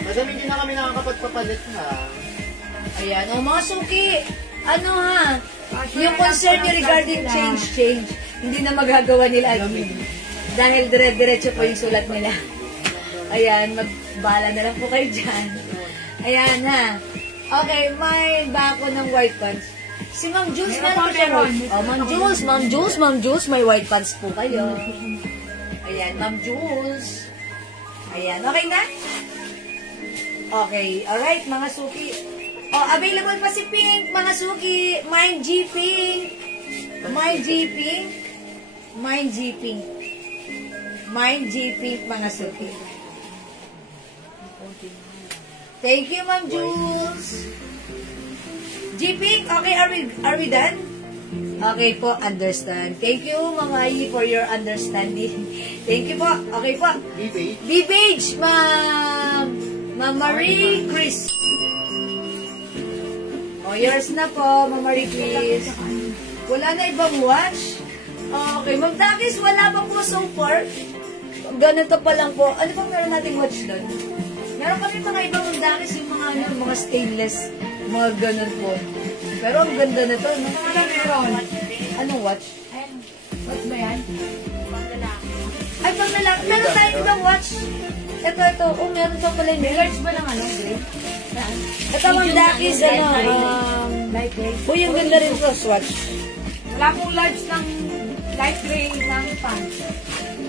Madam, hindi na kami nakakapagpapalit ha. Ayan. O, mga suki, ano ha? Yung concern nyo regarding change. Hindi na magagawa nila again. Dahil dire-diretso po yung sulat nila. Ayan, magbala na lang po kayo dyan. Ayan ha. Okay, may bako ng white pants. Si Ma'am Jules, meron pa siya white. Oh, Ma'am Jules, may white pants po kayo. Ayan, Ma'am Jules. Ayan, okay na? Okay, alright, mga suki. Oh, available pa si Pink, mga suki. Mine G Pink. Mine G Pink. Mine G Pink. Mine G Pink, mga suki. Thank you, Ma'am Jules. G Pink, okay, are we done? Okay po, understand. Thank you, Mama Yi, for your understanding. Thank you po. Okay po. B-Page, Ma'am Marie Chris. O, yours na po, Ma'am Marie Chris. Wala na ibang watch? Okay, Ma'am Takis, wala pa po so far. Ganito pa lang po. Ano pang meron nating watch doon? Meron kami mga ibang Ma'am Takis, yung mga stainless, mga ganun po. Pero ang ganda na to. No? Ano meron? Anong watch? Ayan. Watch ba yan? Ay, pang lalaki. Meron tayong ibang watch. Ito. Oh, meron pa pala yun. Large ba ng ano? Gray? Saan? Ito, Ma'am Dakis, Light gray. uy, yung ganda rin po, swatch. Wala pong large ng light gray ng pants.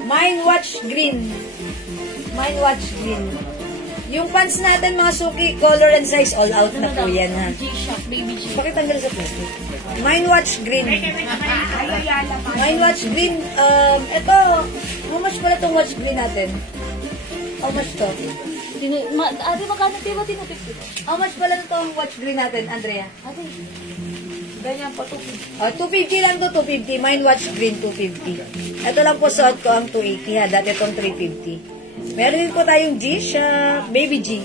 Mine watch green. Mine watch green. Yung pants natin, mga suki, color and size, all out na po yan, ha? G-Shock, baby G. Bakit tanggal sa plastic? Mine watch green. Ayala pa. Mine watch green. Ito, how much pala itong watch green natin? How much to? Ate, magkano diba tinupik dito? How much pala itong watch green natin, Andrea? Ate, ganyan pa 250. 250 lang to, 250. Mine watch green, 250. Ito lang po suot ko ang 280, ha? Dati itong 350. Meron din po tayong G-Shock, Baby G.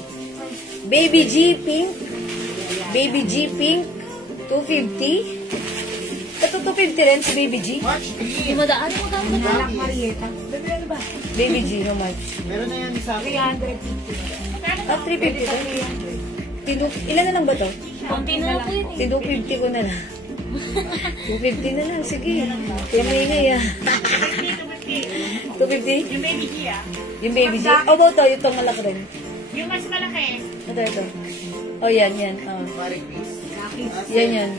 Baby G pink. Baby G pink, 250. Ito 250 rin si Baby G. Watch green. Di mo daan mo daan mo Black Marietta. Bebe, ano ba? Baby G, how much? Meron na yan sa akin. 350. 350 to. Ilan na lang ba to? Konti na lang. 250 ko na lang. 250 na lang, sige. Kaya maingay, 250? Yung baby G Yung Baby G. O ba ito? Itong malaki rin. Yung mas malaki. Ito. O, yan. Marie Chris. Yan.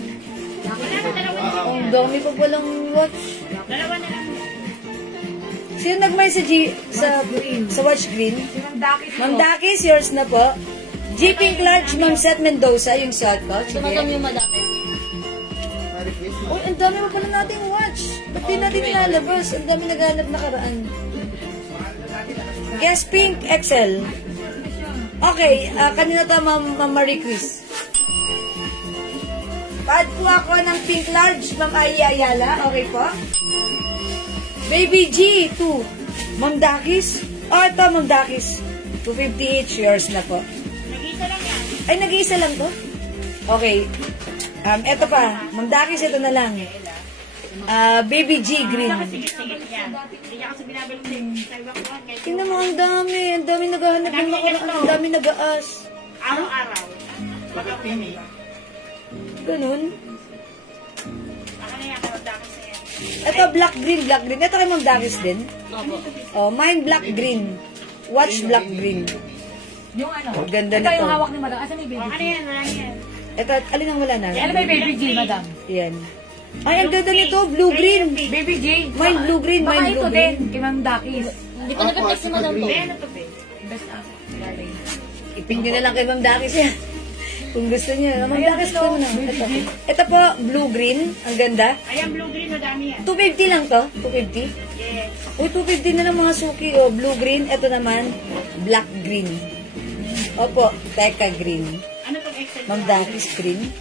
Wala na, dalawa na. Ang dami pa palang watch. Dalawa na lang. Sino nag-message sa watch green? Sinang dakit mo. Ma'am Dakis, yours na po. G Pink Large, Ma'am Seth Mendoza, yung shot ko. Sige. yung madami. Marie Chris. Uy, ang dami pa pala nating watch. Ba't di natin nilalabas? Ang dami naghanap na karaan. Guess Pink XL. Okay, kanina to, Ma'am Marie Chris. Pad po ako ng Pink Large, Ma'am Ai Ayala. Okay po. Baby G, 2. Ma'am Dakis. Ito, Ma'am Dakis. 250 each. Yours na po. Nag-isa lang yan. Ay, nag-iisa lang to? Okay. Ito pa. Ma'am Dakis, ito na lang. Baby G, green. Sige yan. Hindi niya kasi binabalik sa ibang kuhan. Tingnan mo, ang dami. Ang dami naghahanap ng nakaraan. Ang dami nag-aas. Araw-araw. Magkapini. Ganun. Ako na yan, karagdagan sa yan. Ito, black, green. Ito kay Ma'am Dakis din. Oh, mine black, green. Watch black, green. Yung ano? Ganda Ito nito. yung hawak ni madam. Asan yung baby Ano G? yan, wala yan. Ito, alin ang wala na? Ano ba yung baby G, madam? Yan. Ay, ang ganda nito. Blue-green. Baby G. Mine blue-green. Baka Mine ito blue-green. din. Kay Ma'am Dakis. Hindi ko na-perfect si Madam to. Ano to, be? Best up. Ipin nyo na lang kay Ma'am Dakis yan. Kung gusto nyo. Ma'am Dakis po na. Ito po, blue-green. Ang ganda. Ayan, blue-green, madami yan. 250 lang to. 250. Yes. Uy, 250 na lang mga suki. O, blue-green. Ito naman, black-green. Opo, teka green. Ano tong extra? Ma'am Dakis green.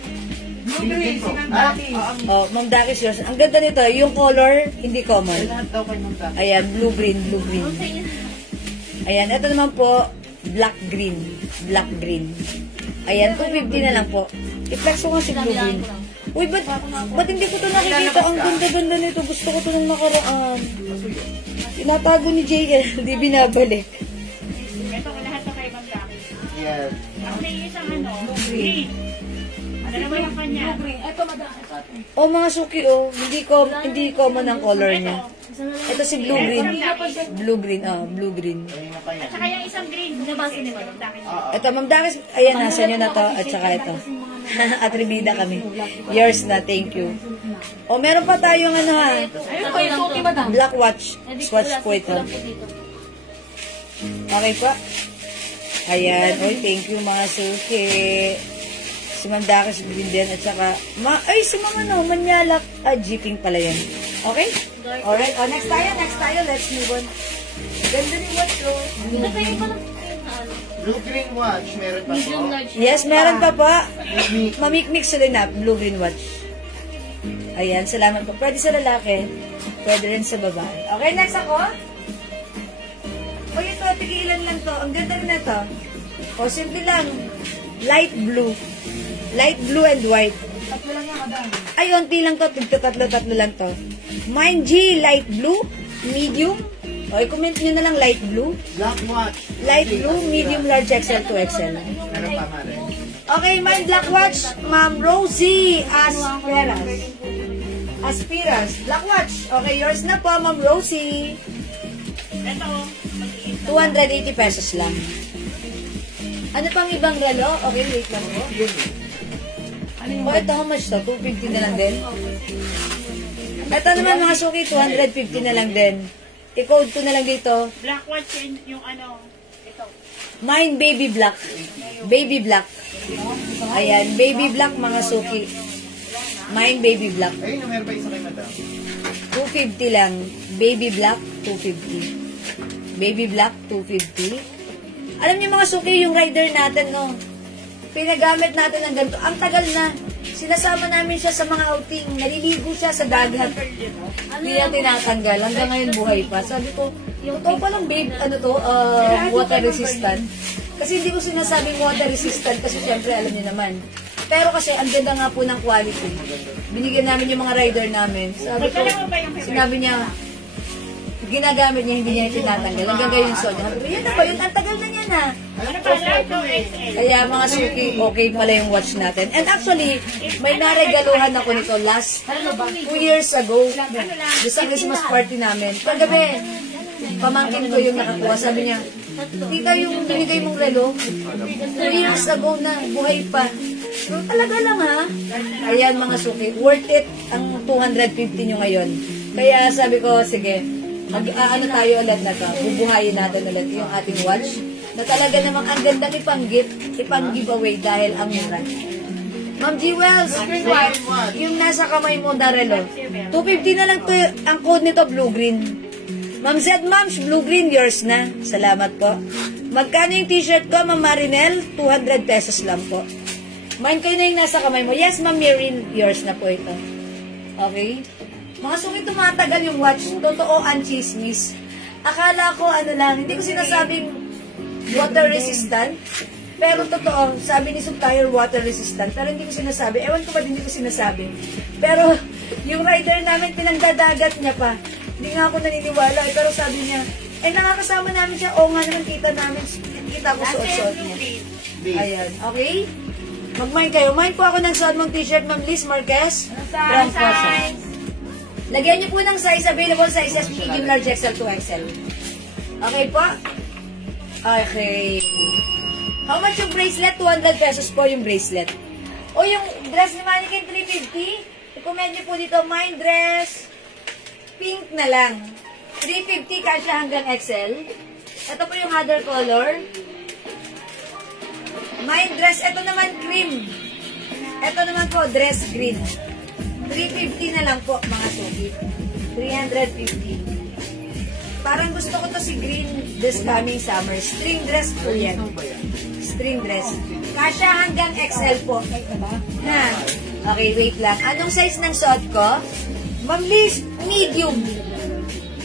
Oh, Ma'am Dakis yours. Ang ganda nito, yung color, hindi common. Lahat daw kay Ma'am Dakis. Ayan, blue-green, blue-green. Ayan, ito naman po, black-green. Black-green. Ayan, 250 na lang po. I-flex ko nga si blue-green. Uy, ba't hindi ko ito nakikita? Ang ganda-ganda nito. Gusto ko ito nung nakaraan. Tinatago ni JL, hindi binabalik. Ito, lahat to kay Ma'am Jackie. Yes. Ang may isang green. Dalawa lang kanya. Oh, mga suki, oh. Hindi common ang color niya. Ito si blue-green. Blue-green, blue-green. At saka yung isang green. Nabasa ni Ma'am Jackie. Ito, Ma'am Dakis, ayan, nasa nyo na to. At saka ito. Atribida kami. Yours na, thank you. O, meron pa tayong ano ha. Black watch. Swatch po ito. Okay po. Ayan. Oy, thank you mga suki. Si Ma'am Dakis green din. At saka, si Ma'am Manyalak. Jeeping pala yan. Okay? Alright. O, next tayo. Let's move on. Ganda ni watch, oh. Blue-green watch, meron pa po. Yes, meron pa po. Mamik-mix sila na, blue-green watch. Ayan, salamat po. Pwede sa lalaki, pwede rin sa babae. Okay, next ako. O, ito, tigilan lang to. Ang ganda rin na to. O, simple lang. Light blue. Light blue and white. Tatlo lang yan, madam. Ay, onti lang to. Tatlo lang to. Mine G, light blue, medium. O, i-comment nyo na lang light blue. Black watch. Light blue, medium, large, XL to XL. Meron pa rin. Okay, my black watch, Ma'am Rosie Aspiras. Black watch. Okay, yours na po, Ma'am Rosie. Ito, 280 pesos lang. Ano pang ibang relo? Okay, wait lang po. O, ito, how much to? 250 na lang din? Ito naman mga suki, 250 na lang din. I-code ko na lang dito. black watch yung ito. Mine baby black. Baby black. Ayan, baby black mga suki. Mine baby black. Ayun, meron pa isa kay Madam. 250 lang. Baby black, 250. Baby black, 250. Alam niyo mga suki, yung rider natin, no? Pinagamit natin ng ganito. Ang tagal na. Sinasama namin siya sa mga outing. Naliligo siya sa dagat. Hindi yan tinatanggal. Hanggang ngayon buhay pa. Sabi ko, totoo palang babe, water resistant. Kasi hindi ko sinasabing water resistant kasi syempre alam niyo naman. Pero kasi ang ganda nga po ng quality. Binigyan namin yung mga rider namin. Sabi ko, sinabi niya, ginagamit niya, hindi niya tinatanggal. Hanggang ngayon so niya. Yan na ba yun? Ang tagal na niya na. Ano pa, light to XL. Kaya mga suki, okay pala yung watch natin. And actually, may naregaluhan ako nito last 2 years ago. Doon sa Christmas party namin. Kagabi, pamangkin ko yung nakakuha. Sabi niya, tita yung binigay mong relo, 2 years ago na, buhay pa. So, talaga lang ha. Ayan mga suki, worth it ang 250 nyo ngayon. Kaya sabi ko, sige, ano tayo ulit na to, bubuhayin natin ulit yung ating watch na talaga namang ang gandang ipang-giveaway dahil ang mura. Ma'am G. Wells, yung nasa kamay mo na relo, 250 na lang to, ang code nito blue-green. Ma'am Z. Ma'ams, blue-green, yours na. Salamat po. Magkano yung t-shirt ko, Ma'am Marinel? 200 pesos lang po. Mine kayo na yung nasa kamay mo. Yes, Ma'am Mirin, yours na po ito. Okay? Mga suki, tumatagal yung watch. Totoo ang chismis. Akala ko, hindi ko sinasabing water resistant. Pero totoo, sabi ni Supplier water resistant. Pero hindi ko sinasabi. Ewan ko ba hindi ko sinasabi. Pero yung rider namin, pinagdadagat niya pa. Hindi nga ako naniniwala. Pero sabi niya, nakakasama namin siya. Oo nga naman, kita ko suot-suot niya. Ayan, okay? Mag-mine kayo. Mine po ako ng suot mong t-shirt, Ma'am Liz Marquez. Brand Cosa. Lagyan niyo po ng size. Available sizes, medium, large, XL to XL. Okay po? Okay. How much yung bracelet? 200 pesos po yung bracelet. O yung dress ni Mannequin, 350. I-comment niyo po dito, mine dress. Pink na lang. 350 kasya hanggang XL. Ito po yung other color. Mine dress. Ito naman cream. Ito naman po, dress green. 350 na lang po, mga suki. 350. Parang gusto ko to si green this coming summer. String dress po yan. String dress. Kasya hanggang XL po. Na. Okay, wait lang. Anong size ng suot ko? Ma'am Liz, medium.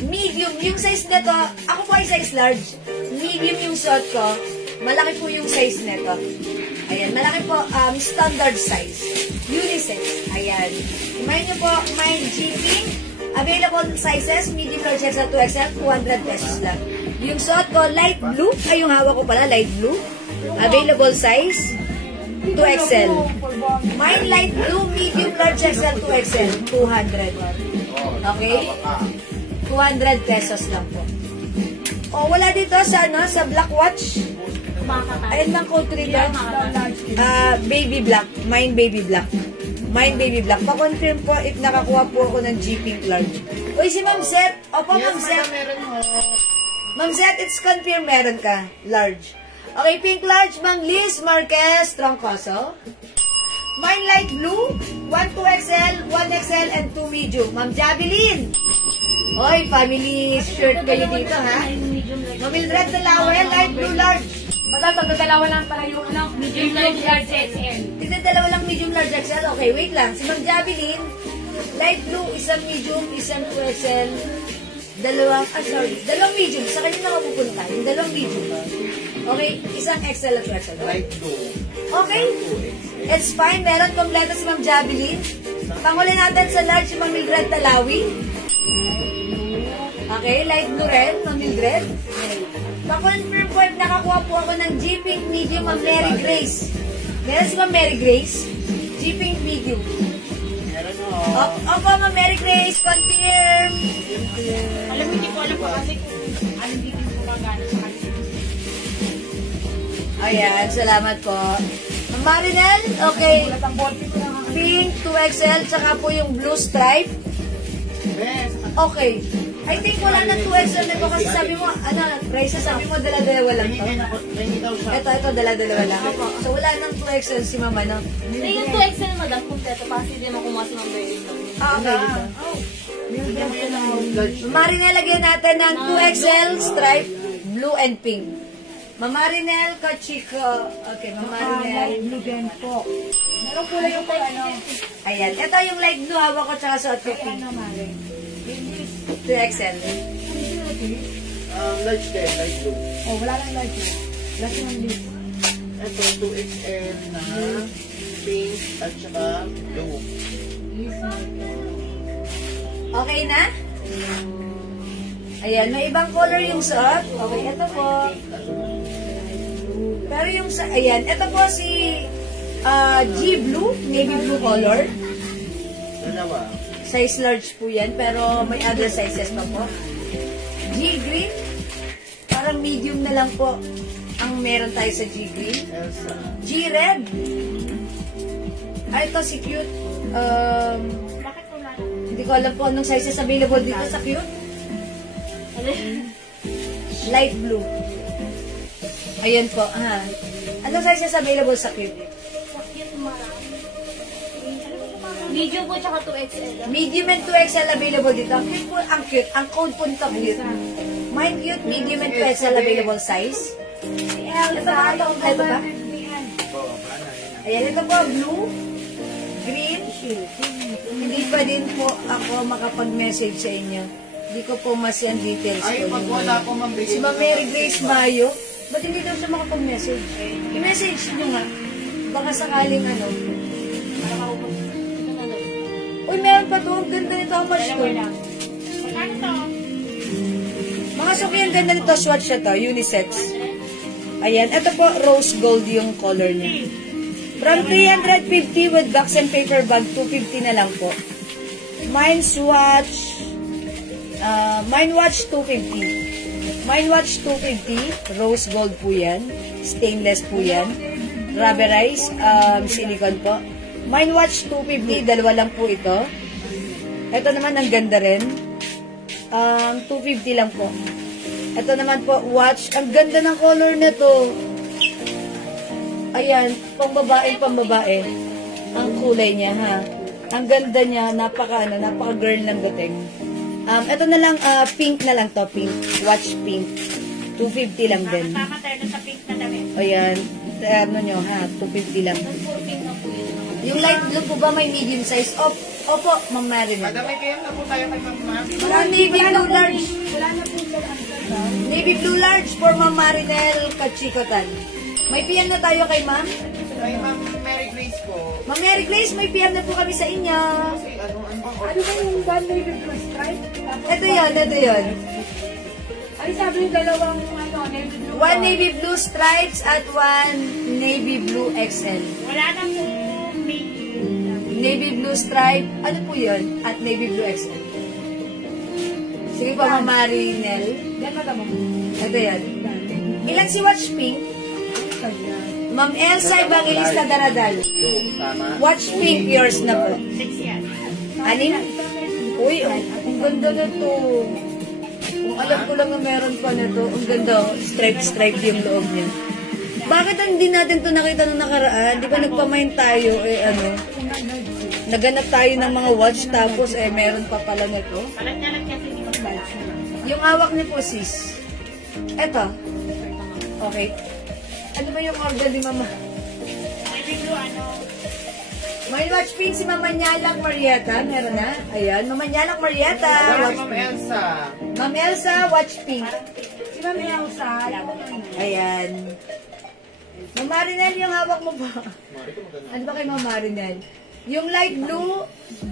Medium. Yung size na to, ako po ay size large. Medium yung suot ko. Malaki po yung size nito. Ayan, malaki po, standard size. Unisex. Ayan. Remind nyo po, may GP. Available sizes, medium, large, XL, 2XL, 200 pesos lang. Yung suot ko, light blue. Ay, yung hawak ko pala, light blue. Available size, 2XL. Mine light blue, medium, large, XL, 2XL, 200. Okay? 200 pesos lang po. O, wala dito sa, ano, sa black watch. Ayan lang code dito. Baby black. Mine baby black. Mine baby black. Pa-confirm po if nakakuha po ako ng G Pink large. Uy, si Ma'am Zet. Opo, Ma'am Zet. Ma'am Zet, it's confirm meron ka. Large. Okay, pink large, Ma'am Liz Marquez Troncoso. Mine light blue, 1 2XL, 1XL, and 2 medium. Ma'am Javelin. Oy, family shirt kayo dito, ha? Ma'am Mildred Dalawe, light blue large. Dalawa lang pala yung ano, medium large XL. Dalawa lang medium large XL. Okay, wait lang. Si Ma'am Javelin, light blue, isang medium, isang 2XL, dalawang medium. Sa kanya na mapupunta. Yung dalawang medium. Okay, isang XL at 2XL. Light blue. Okay. It's fine. Meron kompleto si Ma'am Javelin. Panguli natin sa large si Ma'am Mildred Talawi. Okay, light blue red, Ma'am Mildred. Pa-confirm po if nakakuha po ako ng G-Pink medium, Ma'am Mary Grace. Meron si Ma'am Mary Grace. G-Pink medium. Opo, Ma'am Mary Grace, confirm. Alam mo, hindi ko alam pa kasi kung anong hindi ko magana sa kanila. Ayan, salamat po. Ma'am Marinel, okay. Pink, 2XL, tsaka po yung blue stripe. Okay. I think wala na 2XL nito kasi sabi mo, ano, Raisa, sabi mo dala-dalawa lang to. Ito, dala-dalawa lang. So wala nang 2XL si Mama, no? Na yung 2XL, madam, kompleto. Kasi hindi mo kumuha si Ma'am Berry. Okay. Marinel, lagyan natin ng 2XL stripe, blue and pink. Mamarinel, Kachiko. Okay, Mamarinel. Blue din po. Meron po lang yung ano. Ayan. Ito yung light blue, hawak ko tsaka suot ko pink. 2XL. Large din, light blue. Oh, wala lang large. Large lang din. Ito, 2XL na pink at saka blue. Okay na? Ayan, may ibang color yung suot. Okay, ito po. Pero yung sa, ayan, ito po si G Blue, navy blue color. Dalawa. Size large po yan, pero may other sizes pa po. G Green, parang medium na lang po ang meron tayo sa G Green. Elsa. G Red. Ito si Cute. Bakit wala na? Hindi ko alam po anong sizes available dito sa Cute. Light blue. Ayan po, ha. Anong sizes available sa Cute? Medium po, tsaka 2XL. Medium and 2XL available dito. Ang cute po, ang cute. Ang code po nito cute. Mine cute, medium and 2XL available size. Ito ba? Ito ba? Ayan, ito po, blue, green. Hindi pa din po ako makapag-message sa inyo. Hindi ko po masyan details Ay, ko. pag wala po, Ma'am Berry. Si Ma'am Mary Grace Mayo, ba't hindi daw siya makapag-message? I-message nyo nga. Baka sakaling ano. Uy, meron pa to. Ang ganda nito. Ang much to. Magkano to? Mga suki, ang ganda nito. Swatch siya to. Unisex. Ayan. Ito po, rose gold yung color niya. From 350 with box and paper bag, 250 na lang po. Mine swatch. Mine watch 250. Mine watch 250. Rose gold po yan. Stainless po yan. Rubberized. Silicone po. Mine watch 250, dalawa lang po ito. Ito naman ang ganda rin. 250 lang po. Ito naman po, watch. Ang ganda ng color na to. Ayan, pambabae. Ang kulay niya, ha. Ang ganda niya, napaka-girl ng dating. Ito na lang, pink na lang to, pink. Watch pink. 250 lang din. Tama tayo sa pink na damit. Ayan, ano nyo, ha, 250 lang. Yung light blue po ba may medium size? Opo, Ma'am Marilyn. Madam, may PM na po tayo kay Ma'am. Mga navy blue large. Navy blue large for Ma'am Marinel Kachikotan. May PM na tayo kay Ma'am. Kay Ma'am Mary Grace po. Ma'am Mary Grace, may PM na po kami sa inyo. Kasi ano bang Ano ba yung one navy blue stripe? Ito yun. Ano sabi yung dalawang ano, navy blue? One navy blue stripes at one navy blue XL. Wala na po medium. Navy blue stripe, ano po yun? At navy blue XL. Sige po, Ma'am Marinel. Yan madam. Ito yan. Ilan si Watch Pink? Ma'am Elsa Evangelista Daradal. tama? Watch Pink, yours na po. 6 yan. Anin? Uy, ang ganda na to. Kung alam ko lang na meron pa na to, ang ganda. Stripe yung loob niya. Bakit hindi natin to nakita nung nakaraan? Di ba nagpamain tayo, naganap tayo ng mga watch, tapos meron pa pala na to. Palat-nalat kasi ni Ma'am Balsa. Yung hawak niyo po, sis. Eto. Okay. Ano ba yung order ni Mama? Navy blue, ano? May watch pink si Mama Nyalak Marieta. Meron na. Ayan. Mama Nyalak Marieta. Watch Ma'am Elsa. Ma'am Elsa, watch pink. Si Ma'am Elsa. Ayan. Ma'am Marinel, yung hawak mo ba? Ano ba kay Ma'am Marinel? Yung light blue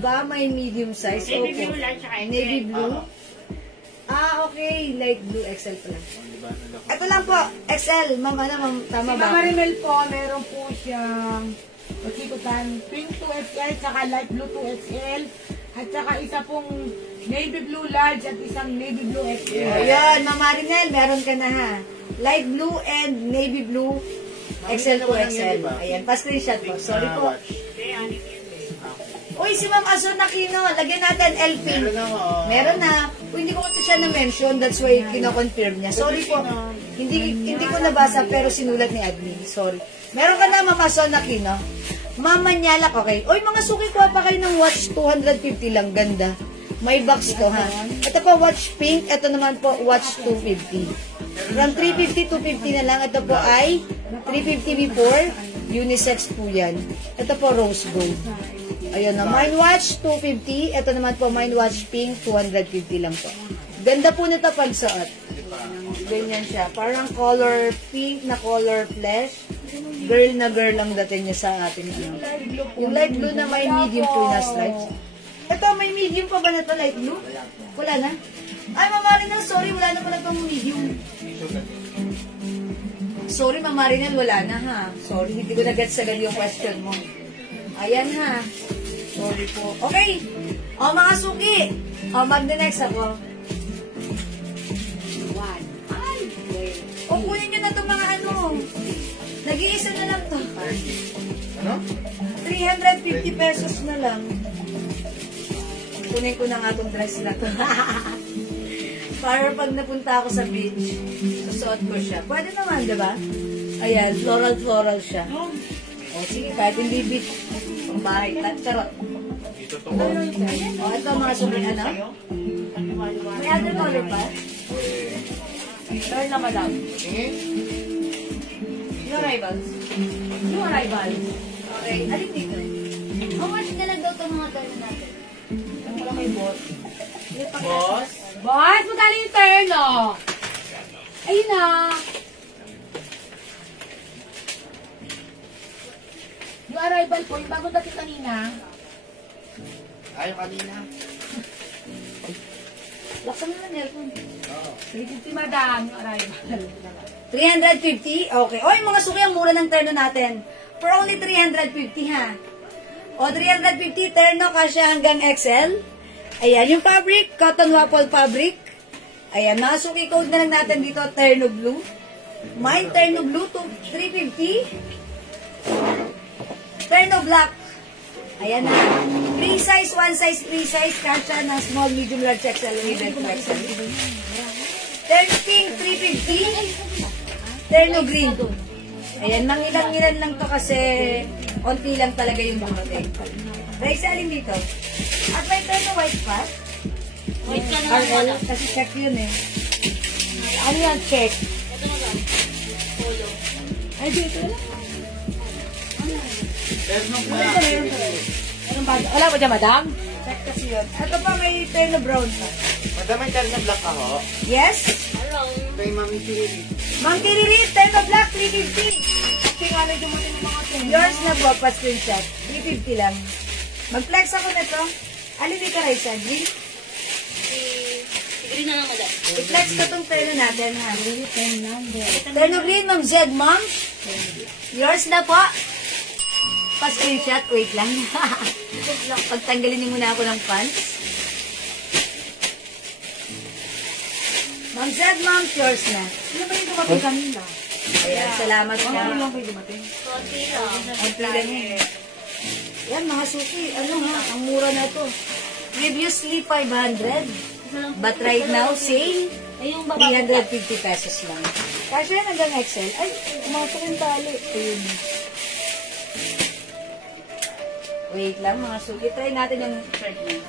ba may medium size? Navy Okay. blue lang, tsaka Navy blue? Okay. Light blue, XL pala. Ito lang po, XL. Ma'am, tama Si ba? Mama Rimel po, meron po siyang Kachikotan pink 2XL, tsaka light blue 2XL, at tsaka isa pong navy blue large at isang navy blue XL. Ayan, Ma'am Marinel, meron ka na ha. Light blue and navy blue, XL to XL. Ayan, pa-screenshot po. Sorry po. Uy, si Ma'am Azon Aquino, lagyan natin LP. Meron na. Uy, hindi ko kasi siya na-mention, that's why kino-confirm niya. Sorry po. Hindi ko nabasa, pero sinulat ni admin. Sorry. Meron ka na, Ma'am Azon Aquino. Mama Nyalak, okay. Uy, mga suki ko pa kayo ng watch, 250 lang. Ganda. May box to, ha. Ito po, watch pink. Ito naman po, watch 250. From 350 to 50 na lang. Ito po ay 350 before. Unisex po yan. Ito po, rose gold. Ayun na, Mine Watch 250. Ito naman po, Mine Watch Pink 250 lang po. Ganda po nito pagsuot. Ganyan siya. Parang color pink na color flesh. Girl na girl ang dating niya sa ating ano. Yung light blue na may medium po na stripes. Ito, may medium pa ba na ito, light blue? Wala na? Ay, Ma'am Marinel, sorry, wala na pala itong medium. Sorry, Ma'am Marinel, wala na ha. Sorry, hindi ko na-get sagad yung question mo. Ayan ha. Sorry po. Okay. O, mga suki. O, mag-the-next ako. O, kunin nyo na itong mga ano. Nag-iisa na lang to. Ano? 350 pesos na lang. Kunin ko na nga itong dress na to. Para pag napunta ako sa beach, susuot ko siya. Pwede naman, diba? Ayan, floral siya. O, sige, kahit hindi beach. Ang bahay, charot. O, ito mga suki, ano? May other color pa? Turn na, madam. Yung arrivals. Okay, alin dito? How much na lang daw itong mga turn natin? Ang wala kay boss. Boss? Boss, magkano yung terno? Ayun na. Yung arrival po, yung bagong dating kanina. Ayaw kanina. Laksan mo na Nelson. 350 madam, yung arrival. 350? Okay. Oy, mga suki, ang mura ng terno natin. For only 350 ha. O, 350 terno kasya hanggang XL. Ayan, yung fabric, cotton waffle fabric. Ayan, mga suki code na lang natin dito, terno blue. Mine terno blue to 350. Terno black. Ayan na. 3 size, 1 size, 3 size. Kasya ng small, medium, large, XL, even XL. Terno pink, 350. Terno green. Ayan, mangilang-ilan lang to kasi onti lang talaga yung dumating. Dahil sa alin dito? At may terno white pa? Wait ka na. RL, kasi check yun eh. Ano yan, check? Ito na ba? Polo. Ay, dito na. Anong bago? Wala pa dyan, madam? Check kasi yun. Ito pa, may terno brown pa. Madam, may terno black ako. Yes? Kay Mami Kiriri. Mang Kiririt, terno black, 350. Kasi nga na dumating ng mga tenga. Yours na po, pa-screenshot. 350 lang. Mag-flex ako na to. Alin dito, Raisa? Green? Green na lang, madam. I-flex ko tong terno natin, ha? Terno green, Ma'am Zed, Ma'am. Yours na po. Pa-screenshot. Wait lang. Pagtanggalin muna ako ng pants. Ma'am Zed, Ma'am, yours na. Ano ba yung dumating kanina? Ayan, salamat po. Ano lang kayo dumating? Konti lang. Ang pila niya. Yan, mga suki. Ano ha? Ang mura na to. Previously, 500. But right now, sale. Ay, yung baba. 350 pesos lang. Kasi yan hanggang XL. Ay, umasa rin tali. Ayun. Wait lang, mga suki. Try natin yung shirt niya.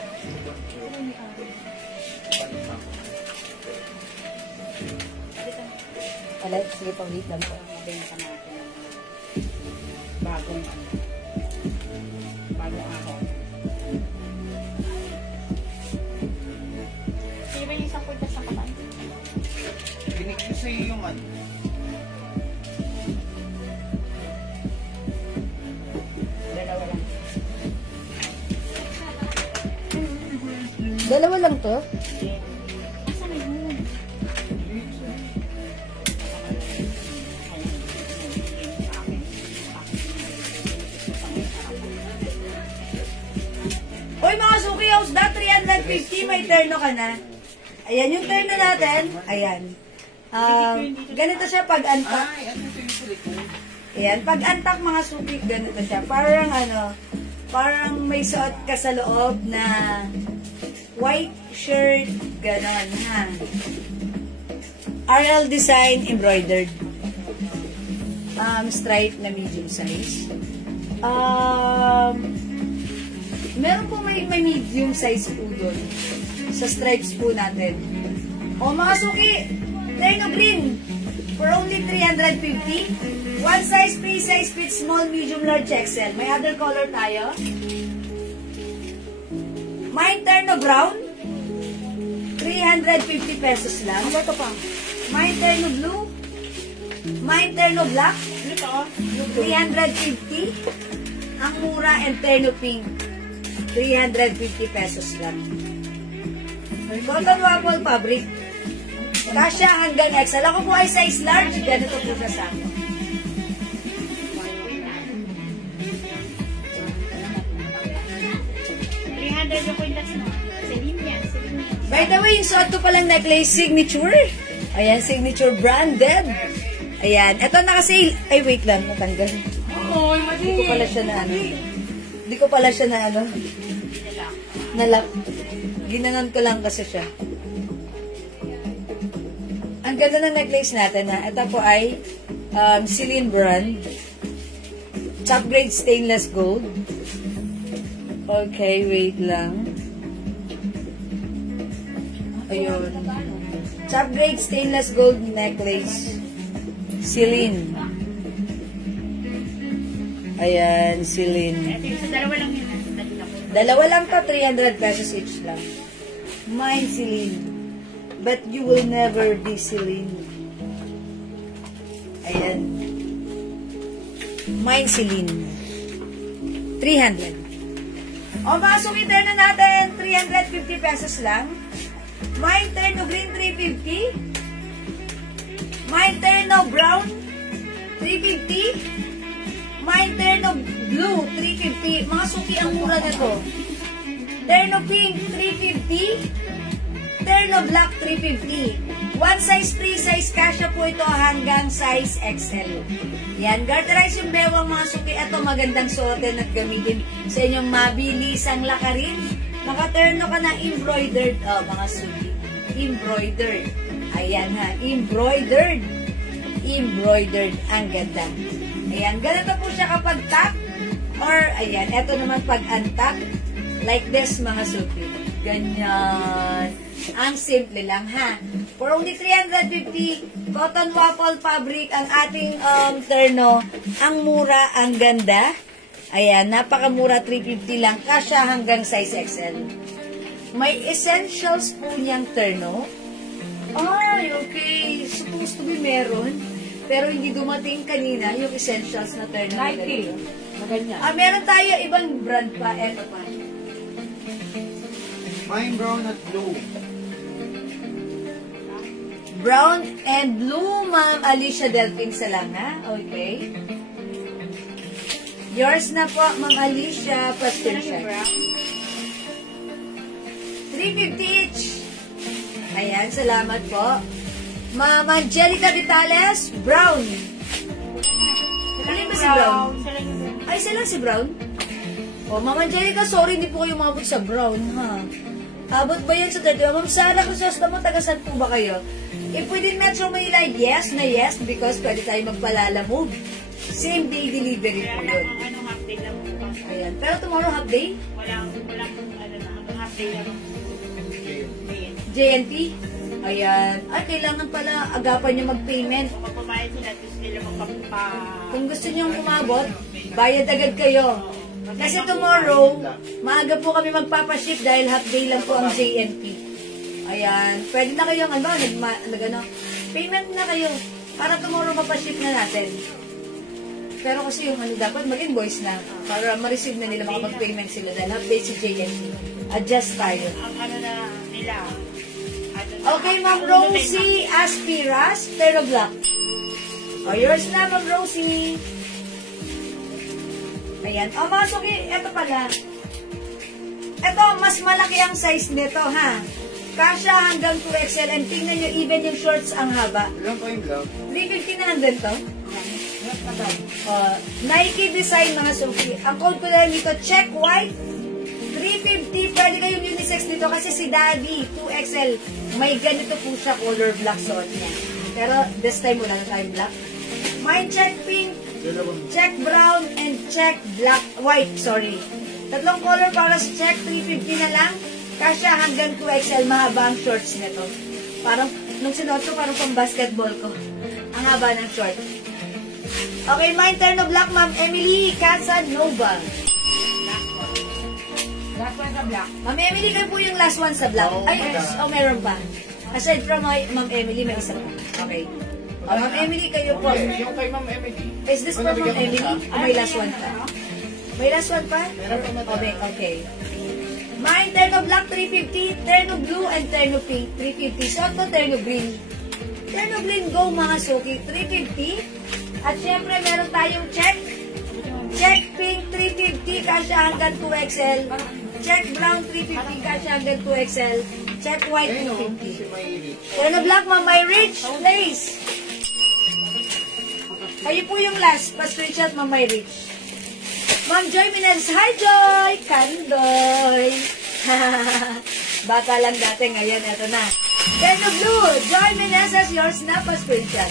Alay, sige pa, wait lang po. Mabenta natin yung bagong ahon. Sige ba yung isang kwenta sa kapan? Binigay sa iyo yung ano. Dalawa lang. Dalawa lang to? Asan na yun? Uy, mga suki, house da, 350, may terno ka na. Ayan, yung terno natin, ayan. Ganito siya pag-antak. Ayan, pag-antak mga suki, ganito siya. Parang parang may suot ka sa loob na white shirt, ganon, ha. RL design, embroidered. Stripe na medium size. Meron po may medium size po doon. Sa stripes po natin. O mga suki, terno green. For only 350. One size, free size, fit small, medium, large, XL. May other color tayo. May terno brown. 350 pesos lang. Ano ito pa? May terno blue. May terno black. Ito. 350. Ang mura and terno pink. 350 pesos lang. Cotton waffle fabric. Kasya hanggang XL. Ako po ay size large. Ganito po siya sa akin. Yung kwenta sa Celine yan. By the way, yung suot ko palang necklace signature. Ayan, signature branded. Ayan. Ito naka-sale. Ay, wait lang. Natanggal. Oo, mali. Hindi ko pala siya na Hindi ko pala siya na nalak. Ginanon ko lang kasi siya. Ang ganda ng necklace natin ha. Ito po ay Celine brand. Top grade stainless gold. Okay, wait lang. Ayun. Top grade stainless gold necklace. Celine. Ayan, Celine. Ito yung sa dalawa lang yun. Dalawa lang pa, 300 pesos each lang. Mine, Celine. But you will never be Celine. Ayan. Mine, Celine. 300. O, mga sumiter na natin, 350 pesos lang. Mine, terno green, 350. Mine, terno brown, 350. Mine, terno blue, 350. Mga suki ang mura na to. Terno pink, 350. Terno black, 350. One size, three size, kasya po ito hanggang size XL. Yan, garterize yung bewang mga suki. Ito magandang suotin at gamitin sa inyong mabilisang lakarin. Nakaterno ka na embroidered. Oh, mga suki. Embroidered. Ayan ha, embroidered. Embroidered. Ang ganda. Ayan, ganito po siya kapag tap. Or, ayan, eto naman pag untuck. Like this, mga suki. Ganyan. Ang simple lang, ha? For only 350, cotton waffle fabric ang ating terno. Ang mura, ang ganda. Ayan, napakamura, 350 lang. Kasya hanggang size XL. May essentials po niyang terno. Ay, okay. Supposed to be meron. Pero hindi dumating kanina yung essentials na terno. Nike. Maganda. Meron tayo ibang brand pa. Eto pa. Mine brown at blue. Brown and blue, Ma'am Alicia Delphine Salanga. Okay. Yours na po, Ma'am Alicia Pastilsian. 350 each. Ayan, salamat po. Ma'am Angelica Vitales, brown. Alin ba si brown? Ay, sila si brown? O, Ma'am Angelica, sorry, hindi po kayo umabot sa brown, ha? Abot ba yan sa 30? Ma'am Sara, kung sasta mo, tagasan po ba kayo? If within Metro Manila, yes na yes, because pwede tayo magpalala move. Same day delivery po yun. Half day lang po. Ayan. Pero tomorrow, half day? Walang half day lang. JNT? Ayan. Ay, kailangan pala agapan niya mag-payment. Kung magpabayad sila, gusto nila magpapa... Kung gusto niyo umabot, bayad agad kayo. Kasi tomorrow, maaga po kami magpapaship dahil half day lang po ang JNT. Ayan. Pwede na kayong, payment na kayo para tomorrow mapaship na natin. Pero kasi yung dapat mag-invoice na para ma-receive na nila, makapag-payment sila dahil half day si JNT. Adjust tayo. Ang na nila. Okay, Ma'am Rosie Aspiras, pero black. O, yours na, Ma'am Rosie. Ayan. O, mga suki, eto pala. Eto, mas malaki ang size nito, ha? Kasya hanggang 2XL. And tingnan nyo, even yung shorts ang haba. Ilan pa yung vlog? 350 na nandun to. Nike design, mga suki. Ang code ko lang dito, check white. 350, pwede kayong unisex dito kasi si Daddy, 2XL, may ganito po siya, color black suot niya. Pero this time wala na tayong black. May check pink, check brown, and check black, white, sorry. Tatlong color para sa check, 350 na lang. Kasya hanggang 2XL, mahaba ang shorts nito. Parang, nung sinuot ko, parang pang basketball ko. Ang haba ng short. Okay, my turn of black, Ma'am Emily Casanova. Last one sa black. Ma'am Emily, kayo po yung last one sa black. Ay, meron pa. Aside from Ma'am Emily, may isa pa. Okay. Ma'am Emily, kayo po. Yung kay Ma'am Emily. Is this for Ma'am Emily? May last one pa. May last one pa? Okay. Mine, terno black, 350. Terno blue and terno pink, 350. Short po, terno green. Terno green, go mga suki, 350. At syempre, meron tayong check. Check pink, 350. Kasya hanggang 2XL. Check brown, 350. Kasya hanggang 2XL. Check white, 250. Terno black, Ma'am May Rich, lace. Kayo po yung last. Pa-screenshot, Ma'am May Rich. Ma'am Joy Minez. Hi, Joy! Kandoy! Bata lang dati, ngayon, eto na. Terno blue, Joy Menezes, yours na, pa-screenshot.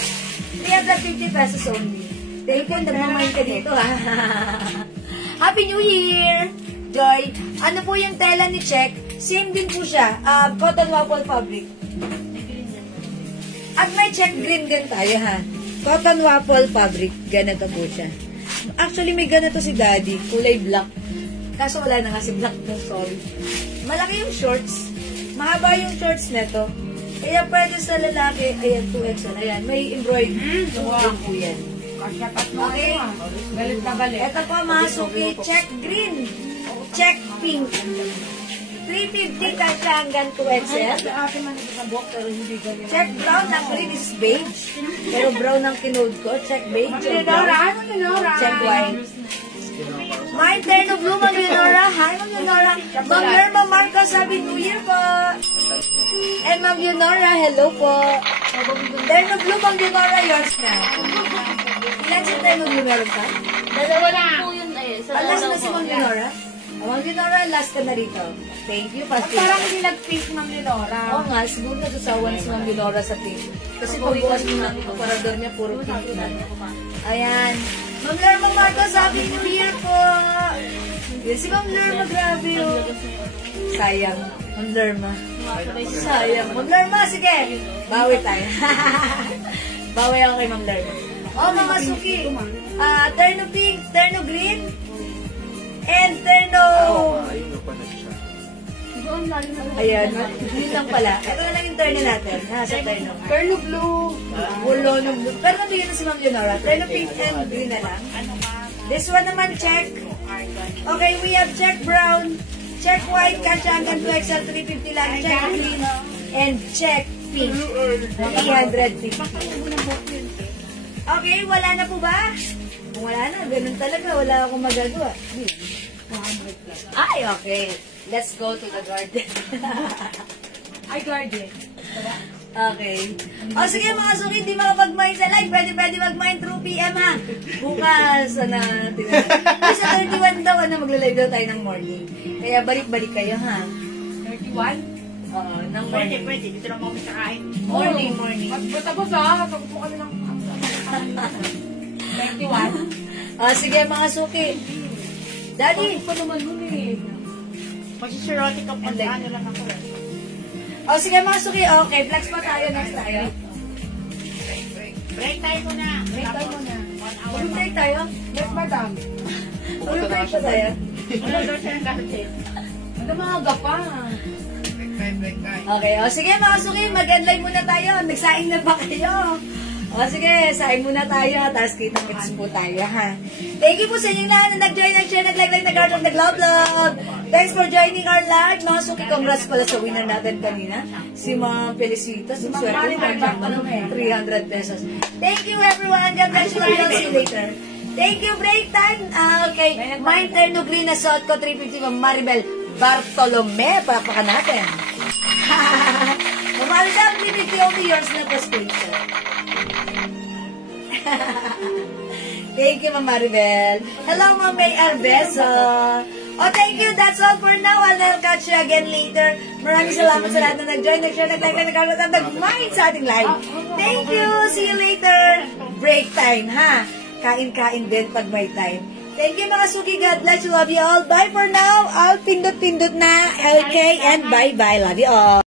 350 pesos only. Thank you, nagmamain ka dito, ha? Happy New Year! Joy, ano po yung tela ni Check? Same din po siya, cotton waffle fabric. At may Check green din tayo, ha? Cotton waffle fabric, ganito po siya. Actually, may ganito si Daddy, kulay black. Kaso wala na kasi black na, sorry. Malaki yung shorts. Mahaba yung shorts neto. Kaya pwede sa lalaki, ayan, 2XL. Ayan, may embroidery. Wow. Po yan. Okay. Galit na galit. Ito po mga suki, check green. Check pink. 350 kasi hanggang 2XL. Check brown, actually this is beige. Pero brown ang kinode ko. Check beige. Check white. My terno blue, Ma'am Leonora. Hi, Ma'am Leonora. Ma'am Lerma Marcos, Happy New Year po. And Ma'am Leonora, hello po. Terno blue, Ma'am Leonora, yours na. Ilan sa terno blue meron ka? Dalawa lang po yun eh. Last na si Ma'am Leonora. Ma'am Leonora, last ka na rito. Thank you, Pastor. Parang hindi nag-pink, Ma'am Leonora. Oo nga, siguro nasusawan si Ma'am Leonora sa pink. Kasi pagbukas mo na ang parador niya, puro pink na. Ayan. Ma'am Lerma Marcos, Happy New Year po! Yan si Ma'am Lerma, grabe oh. Sayang, Ma'am Lerma. Sayang. Ma'am Lerma, sige. Bawi tayo. Bawi ako kay Ma'am Lerma. Oh, mga suki. Terno pink, terno green. And Terno. Ayun na pala siya. Ayan, yun lang pala. Ito na lang yung Terno natin. Sa Terno. Terno blue. Bulo ng blue. Pero nabigyan na si Ma'am Leonora. Terno pink and green na lang. This one naman, check. Okay, we have check brown, check white, kasha hanggang 2XL 350 lang, check green, and check pink. 350. Okay, wala na po ba? Kung wala na, ganun talaga. Wala akong magagawa. Ay, okay. Let's go to the garden. Ay, garden. Okay. O sige mga suki, hindi makapag-mine sa live. Pwede mag-mine through PM ha. Bukas, Kasi sa 31 daw, magla-live daw tayo ng morning. Kaya balik-balik kayo ha. 31? Oo, ng morning. Pwede. Dito lang kami kakain. Morning. Tapos tapos po kami ng 31? O sige mga suki. Daddy. Pa naman nun eh. Magsisirotic ka pa. Ano lang ako. O sige mga suki, okay. Flex pa tayo, next tayo. Break tayo muna. Break tayo muna. 1 hour. Mag-break tayo? Yes, madam. Mag-break pa tayo? Wala daw siya ng garden. Ano mga pa? Okay, o sige mga suki, mag-endline muna tayo. Nagsaing na ba kayo? O sige, saing muna tayo, tapos kita-kits po tayo, ha. Thank you po sa inyong lahat na nag-join, nag-share, nag-like, nag-heart, nag-love. Thanks for joining our live. Mga suki, congrats pala sa winner natin kanina. Si Ma'am Felicitas, si Swerte, 300 pesos. Thank you everyone. God bless you. I'll see you later. Thank you, break time. Okay, mine Terno Green na suot ko, 350 Ma'am Maribel Bartolome. Palapakan natin. Mamalagam, 350 only yours na po station. Thank you, Ma'am Maribel. Hello, Ma'am May Arbeso. Oh, thank you. That's all for now. I'll catch you again later. Maraming salamat sa lahat na nag-join, nag-share, nag-like, nag-comment, at nag-mind sa ating live. Thank you. See you later. Break time, ha? Kain-kain din pag may time. Thank you, mga suki. God bless you. Love you all. Bye for now. I'll pindot-pindot na. LK and bye-bye. Love you all.